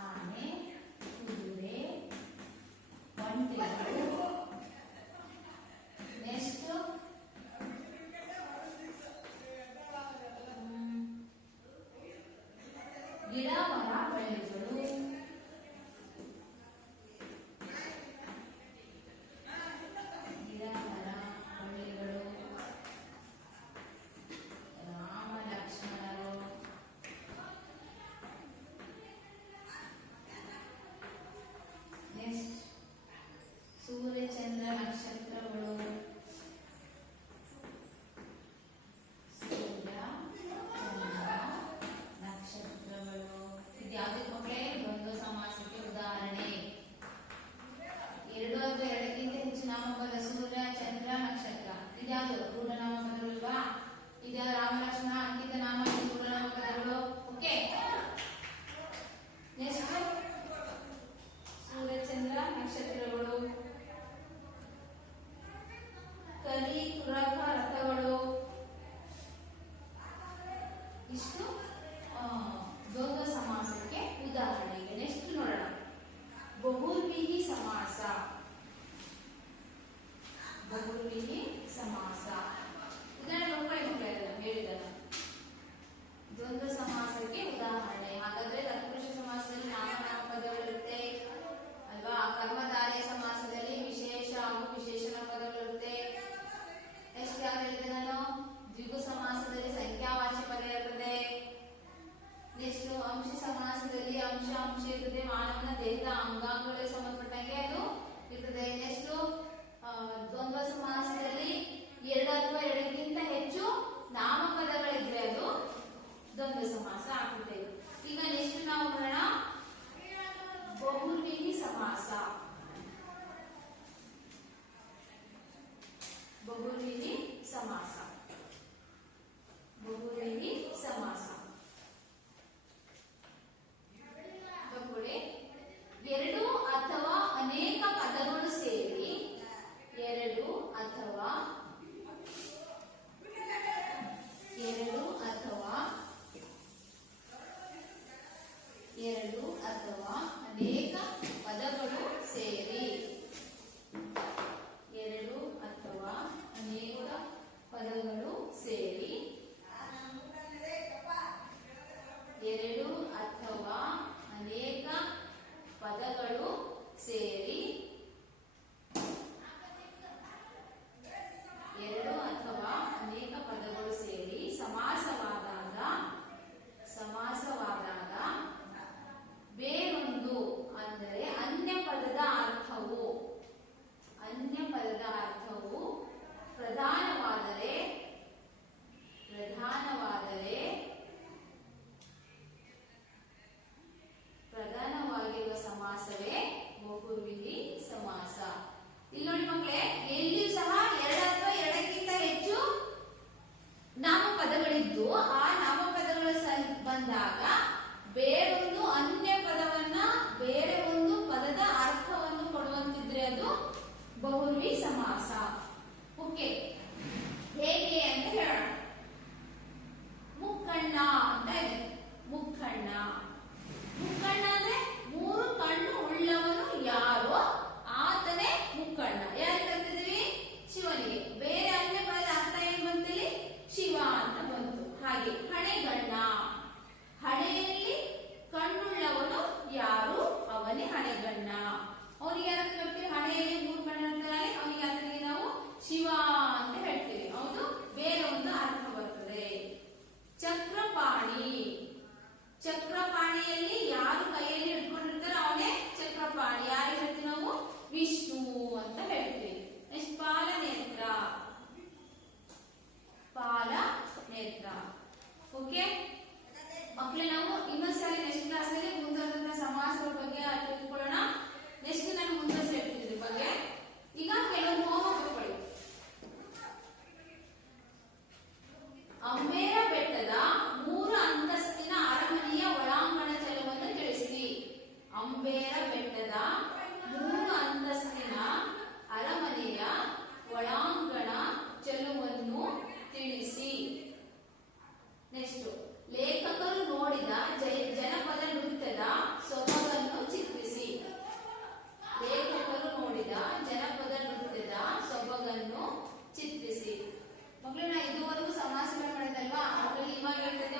ಆನೆ ಕುದುರೆ ಒಂಟೆಗಳು. ನೆಕ್ಸ್ಟ್ ಗಿಡ ಮರ ಬಳ್ಳಿಗಳು. ಗಿಡ ಮರ ಬಳ್ಳಿಗಳು. ರಾಮ ಲಕ್ಷ್ಮಣರು. ನೆಕ್ಸ್ಟ್ ಸೂರ್ಯ ಚಂದ್ರ ನಕ್ಷತ್ರಗಳು. ಸೂರ್ಯ ಚಂದ್ರ ನಕ್ಷತ್ರಗಳು. ಇದ್ಯಾವುದೇ ಮಕ್ಕಳೇ ದ್ವಂದ್ವ ಸಮಾಸಕ್ಕೆ ಉದಾಹರಣೆ. ಎರಡು ಅಥವಾ ಎರಡಕ್ಕಿಂತ ಹೆಚ್ಚು ನಾಮಪದ. ಸೂರ್ಯ ಚಂದ್ರ ನಕ್ಷತ್ರ ಇದ್ಯಾವುದು ರೂಢ ನಾಮಪದಗಳಲ್ವಾ? ಇದ್ಯಾವುದು ರಾಮ ಲಕ್ಷ್ಮಣ ಅಂಕಿತ ನಾಮ ರೂಢ ನಾಮಪದಗಳು. ಓಕೆ. ನೆಕ್ಸ್ಟ್ ಸೂರ್ಯ ಚಂದ್ರ ನಕ್ಷತ್ರಗಳು. ಕಲಿ ಕುರಕ ರಥಗಳು. ಇಷ್ಟು ದ್ವಂದ್ವ ಸಮಾಸಕ್ಕೆ ಉದಾಹರಣೆ. ನೆಕ್ಸ್ಟ್ ನೋಡೋಣ ಬಹುವ್ರೀಹಿ ಸಮಾಸ. ಬಹುವ್ರೀಹಿ ಸಮಾಸ ಉದಾಹರಣೆ ಹೇಳಿದಲ್ಲ ದ್ವಂದ್ವ ಸಮಾಸಕ್ಕೆ ಉದಾಹರಣೆ. ಹಾಗಾದ್ರೆ ತತ್ಪುರುಷ ಸಮಾಸದಲ್ಲಿ ನಾಮಪದಗಳಿರುತ್ತೆ ಅಲ್ವಾ? ಕರ್ಮಧಾರಯ ಸಮಾಸದಲ್ಲಿ ವಿಶೇಷ ಹಾಗೂ ವಿಶೇಷಣ ಪದಗಳಿರುತ್ತೆ. ಎಷ್ಟು ಯಾರು ಹೇಳಿದೆ ನಾನು? ದ್ವಿಗು ಸಮಾಸದಲ್ಲಿ ಸಂಖ್ಯಾವಾಚಿ ಪದ ಇರ್ತದೆ. ಬಂದಾಗ ಬೇರೊಂದು ಅನ್ಯ ಪದವನ್ನ ಬೇರೆ ಒಂದು ಪದದ ಅರ್ಥವನ್ನು ಕೊಡುವಂತಿದ್ರೆ ಅದು ಬಹುವ್ರೀಹಿ ಸಮಾಸ. ಓಕೆ, ಹೇಗೆ ಅಂತ ಹೇಳೋಣ. ಮುಕ್ಕಣ್ಣ ಅಂತ ಇದೆ. ಮುಕ್ಕಣ್ಣ ಮುಕ್ಕಣ್ಣ ಅಂದ್ರೆ 3 ಕಣ್ಣು ಉಳ್ಳವನು ಯಾರೋ ಆತನೇ ಮುಕ್ಕಣ್ಣ. ಯಾರಿಗೆ ಕಲ್ತಿದ್ವಿ? ಶಿವನಿಗೆ. ಬೇರೆ ಅನ್ಯ ಪದದ ಅರ್ಥ ಏನ್ ಬಂತಿಲ್ಲಿ? ಶಿವ ಅಂತ ಬಂತು. ಹಾಗೆ ಹಣೆಗಣ್ಣ, ಹಣೆಯಲ್ಲಿ ಕಣ್ಣುಳ್ಳವನು ಯಾರು? ಅವನೇ ಹಣೆಗಣ್ಣ. ಅವನಿಗೆ ಯಾರಂತ ಹೇಳ್ತೀವಿ? ಹಣೆಯಲ್ಲಿ 3 ಕಣ್ಣು ಇರ್ತಾರೆ, ಅವನಿಗೆ ಅದಕ್ಕೆ ನಾವು ಶಿವ ಅಂತ ಹೇಳ್ತೀವಿ. ಹೌದು, ಬೇರೆ ಒಂದು ಅರ್ಥ ಬರ್ತದೆ. ಚಕ್ರಪಾಣಿ, ಚಕ್ರಪಾಣಿಯಲ್ಲಿ ಯಾರು ಕೈಯಲ್ಲಿ ಹಿಡ್ಕೊಂಡಿರ್ತಾರೋ ಅವನೇ ಚಕ್ರಪಾಣಿ. ಯಾರು ಹೇಳ್ತೀವಿ ನಾವು? ವಿಷ್ಣು ಅಂತ ಹೇಳ್ತೀವಿ. ನೆಕ್ಸ್ಟ್ ಪಾಲನೇತ್ರ, ಪಾಲನೇತ್ರ. ಓಕೆ ಮಕ್ಕಳೇ, ನಾವು ಇನ್ನೊಂದ್ಸರಿ ನೆಕ್ಸ್ಟ್ ಕ್ಲಾಸಲ್ಲಿ ಮುಂದುವರೆದ ಸಮಾಸಗಳ ಬಗ್ಗೆ ತಿಳ್ಕೊಳ್ಳೋಣ. ನೆಕ್ಸ್ಟ್ ನಾನು ಮುಂದುವರಿಸಿ ಹೇಳ್ತಿದ್ದೆ ಬಗ್ಗೆ. ಈಗ ಕೆಲವು ಹೋಮ್ವರ್ಕ್ ತಗೊಳ್ಳಿ. ಅಂಬೇರ ಬೆಟ್ಟದ 3 ಅಂತಸ್ತಿನ ಅರಮನೆಯ ಒಳಾಂಗಣ ಚಲವನ್ನು ತಿಳಿಸಿ. ಅಂಬೇರ ಬೆಟ್ಟದ 3 ಅಂತಸ್ತಿನ ಅರಮನೆಯ ಒಳಾಂಗಣ ಚಲುವನ್ನು ತಿಳಿಸಿ. ನೆಕ್ಸ್ಟ್, ಲೇಖಕರು ನೋಡಿದ ಜನಪದ ನೃತ್ಯದ ಸೊಬಗನ್ನು ಚಿತ್ರಿಸಿ. ಲೇಖಕರು ನೋಡಿದ ಜನಪದ ನೃತ್ಯದ ಸೊಬಗನ್ನು ಚಿತ್ರಿಸಿ. ಮಕ್ಕಳು, ನಾ ಇದುವರೆಗೂ ಸಮಾಸಗಳು ಮಾಡಿದಲ್ವಾ? ಅದರಲ್ಲಿ ಇವಾಗ ಹೇಳ್ತಿದ್ದೆ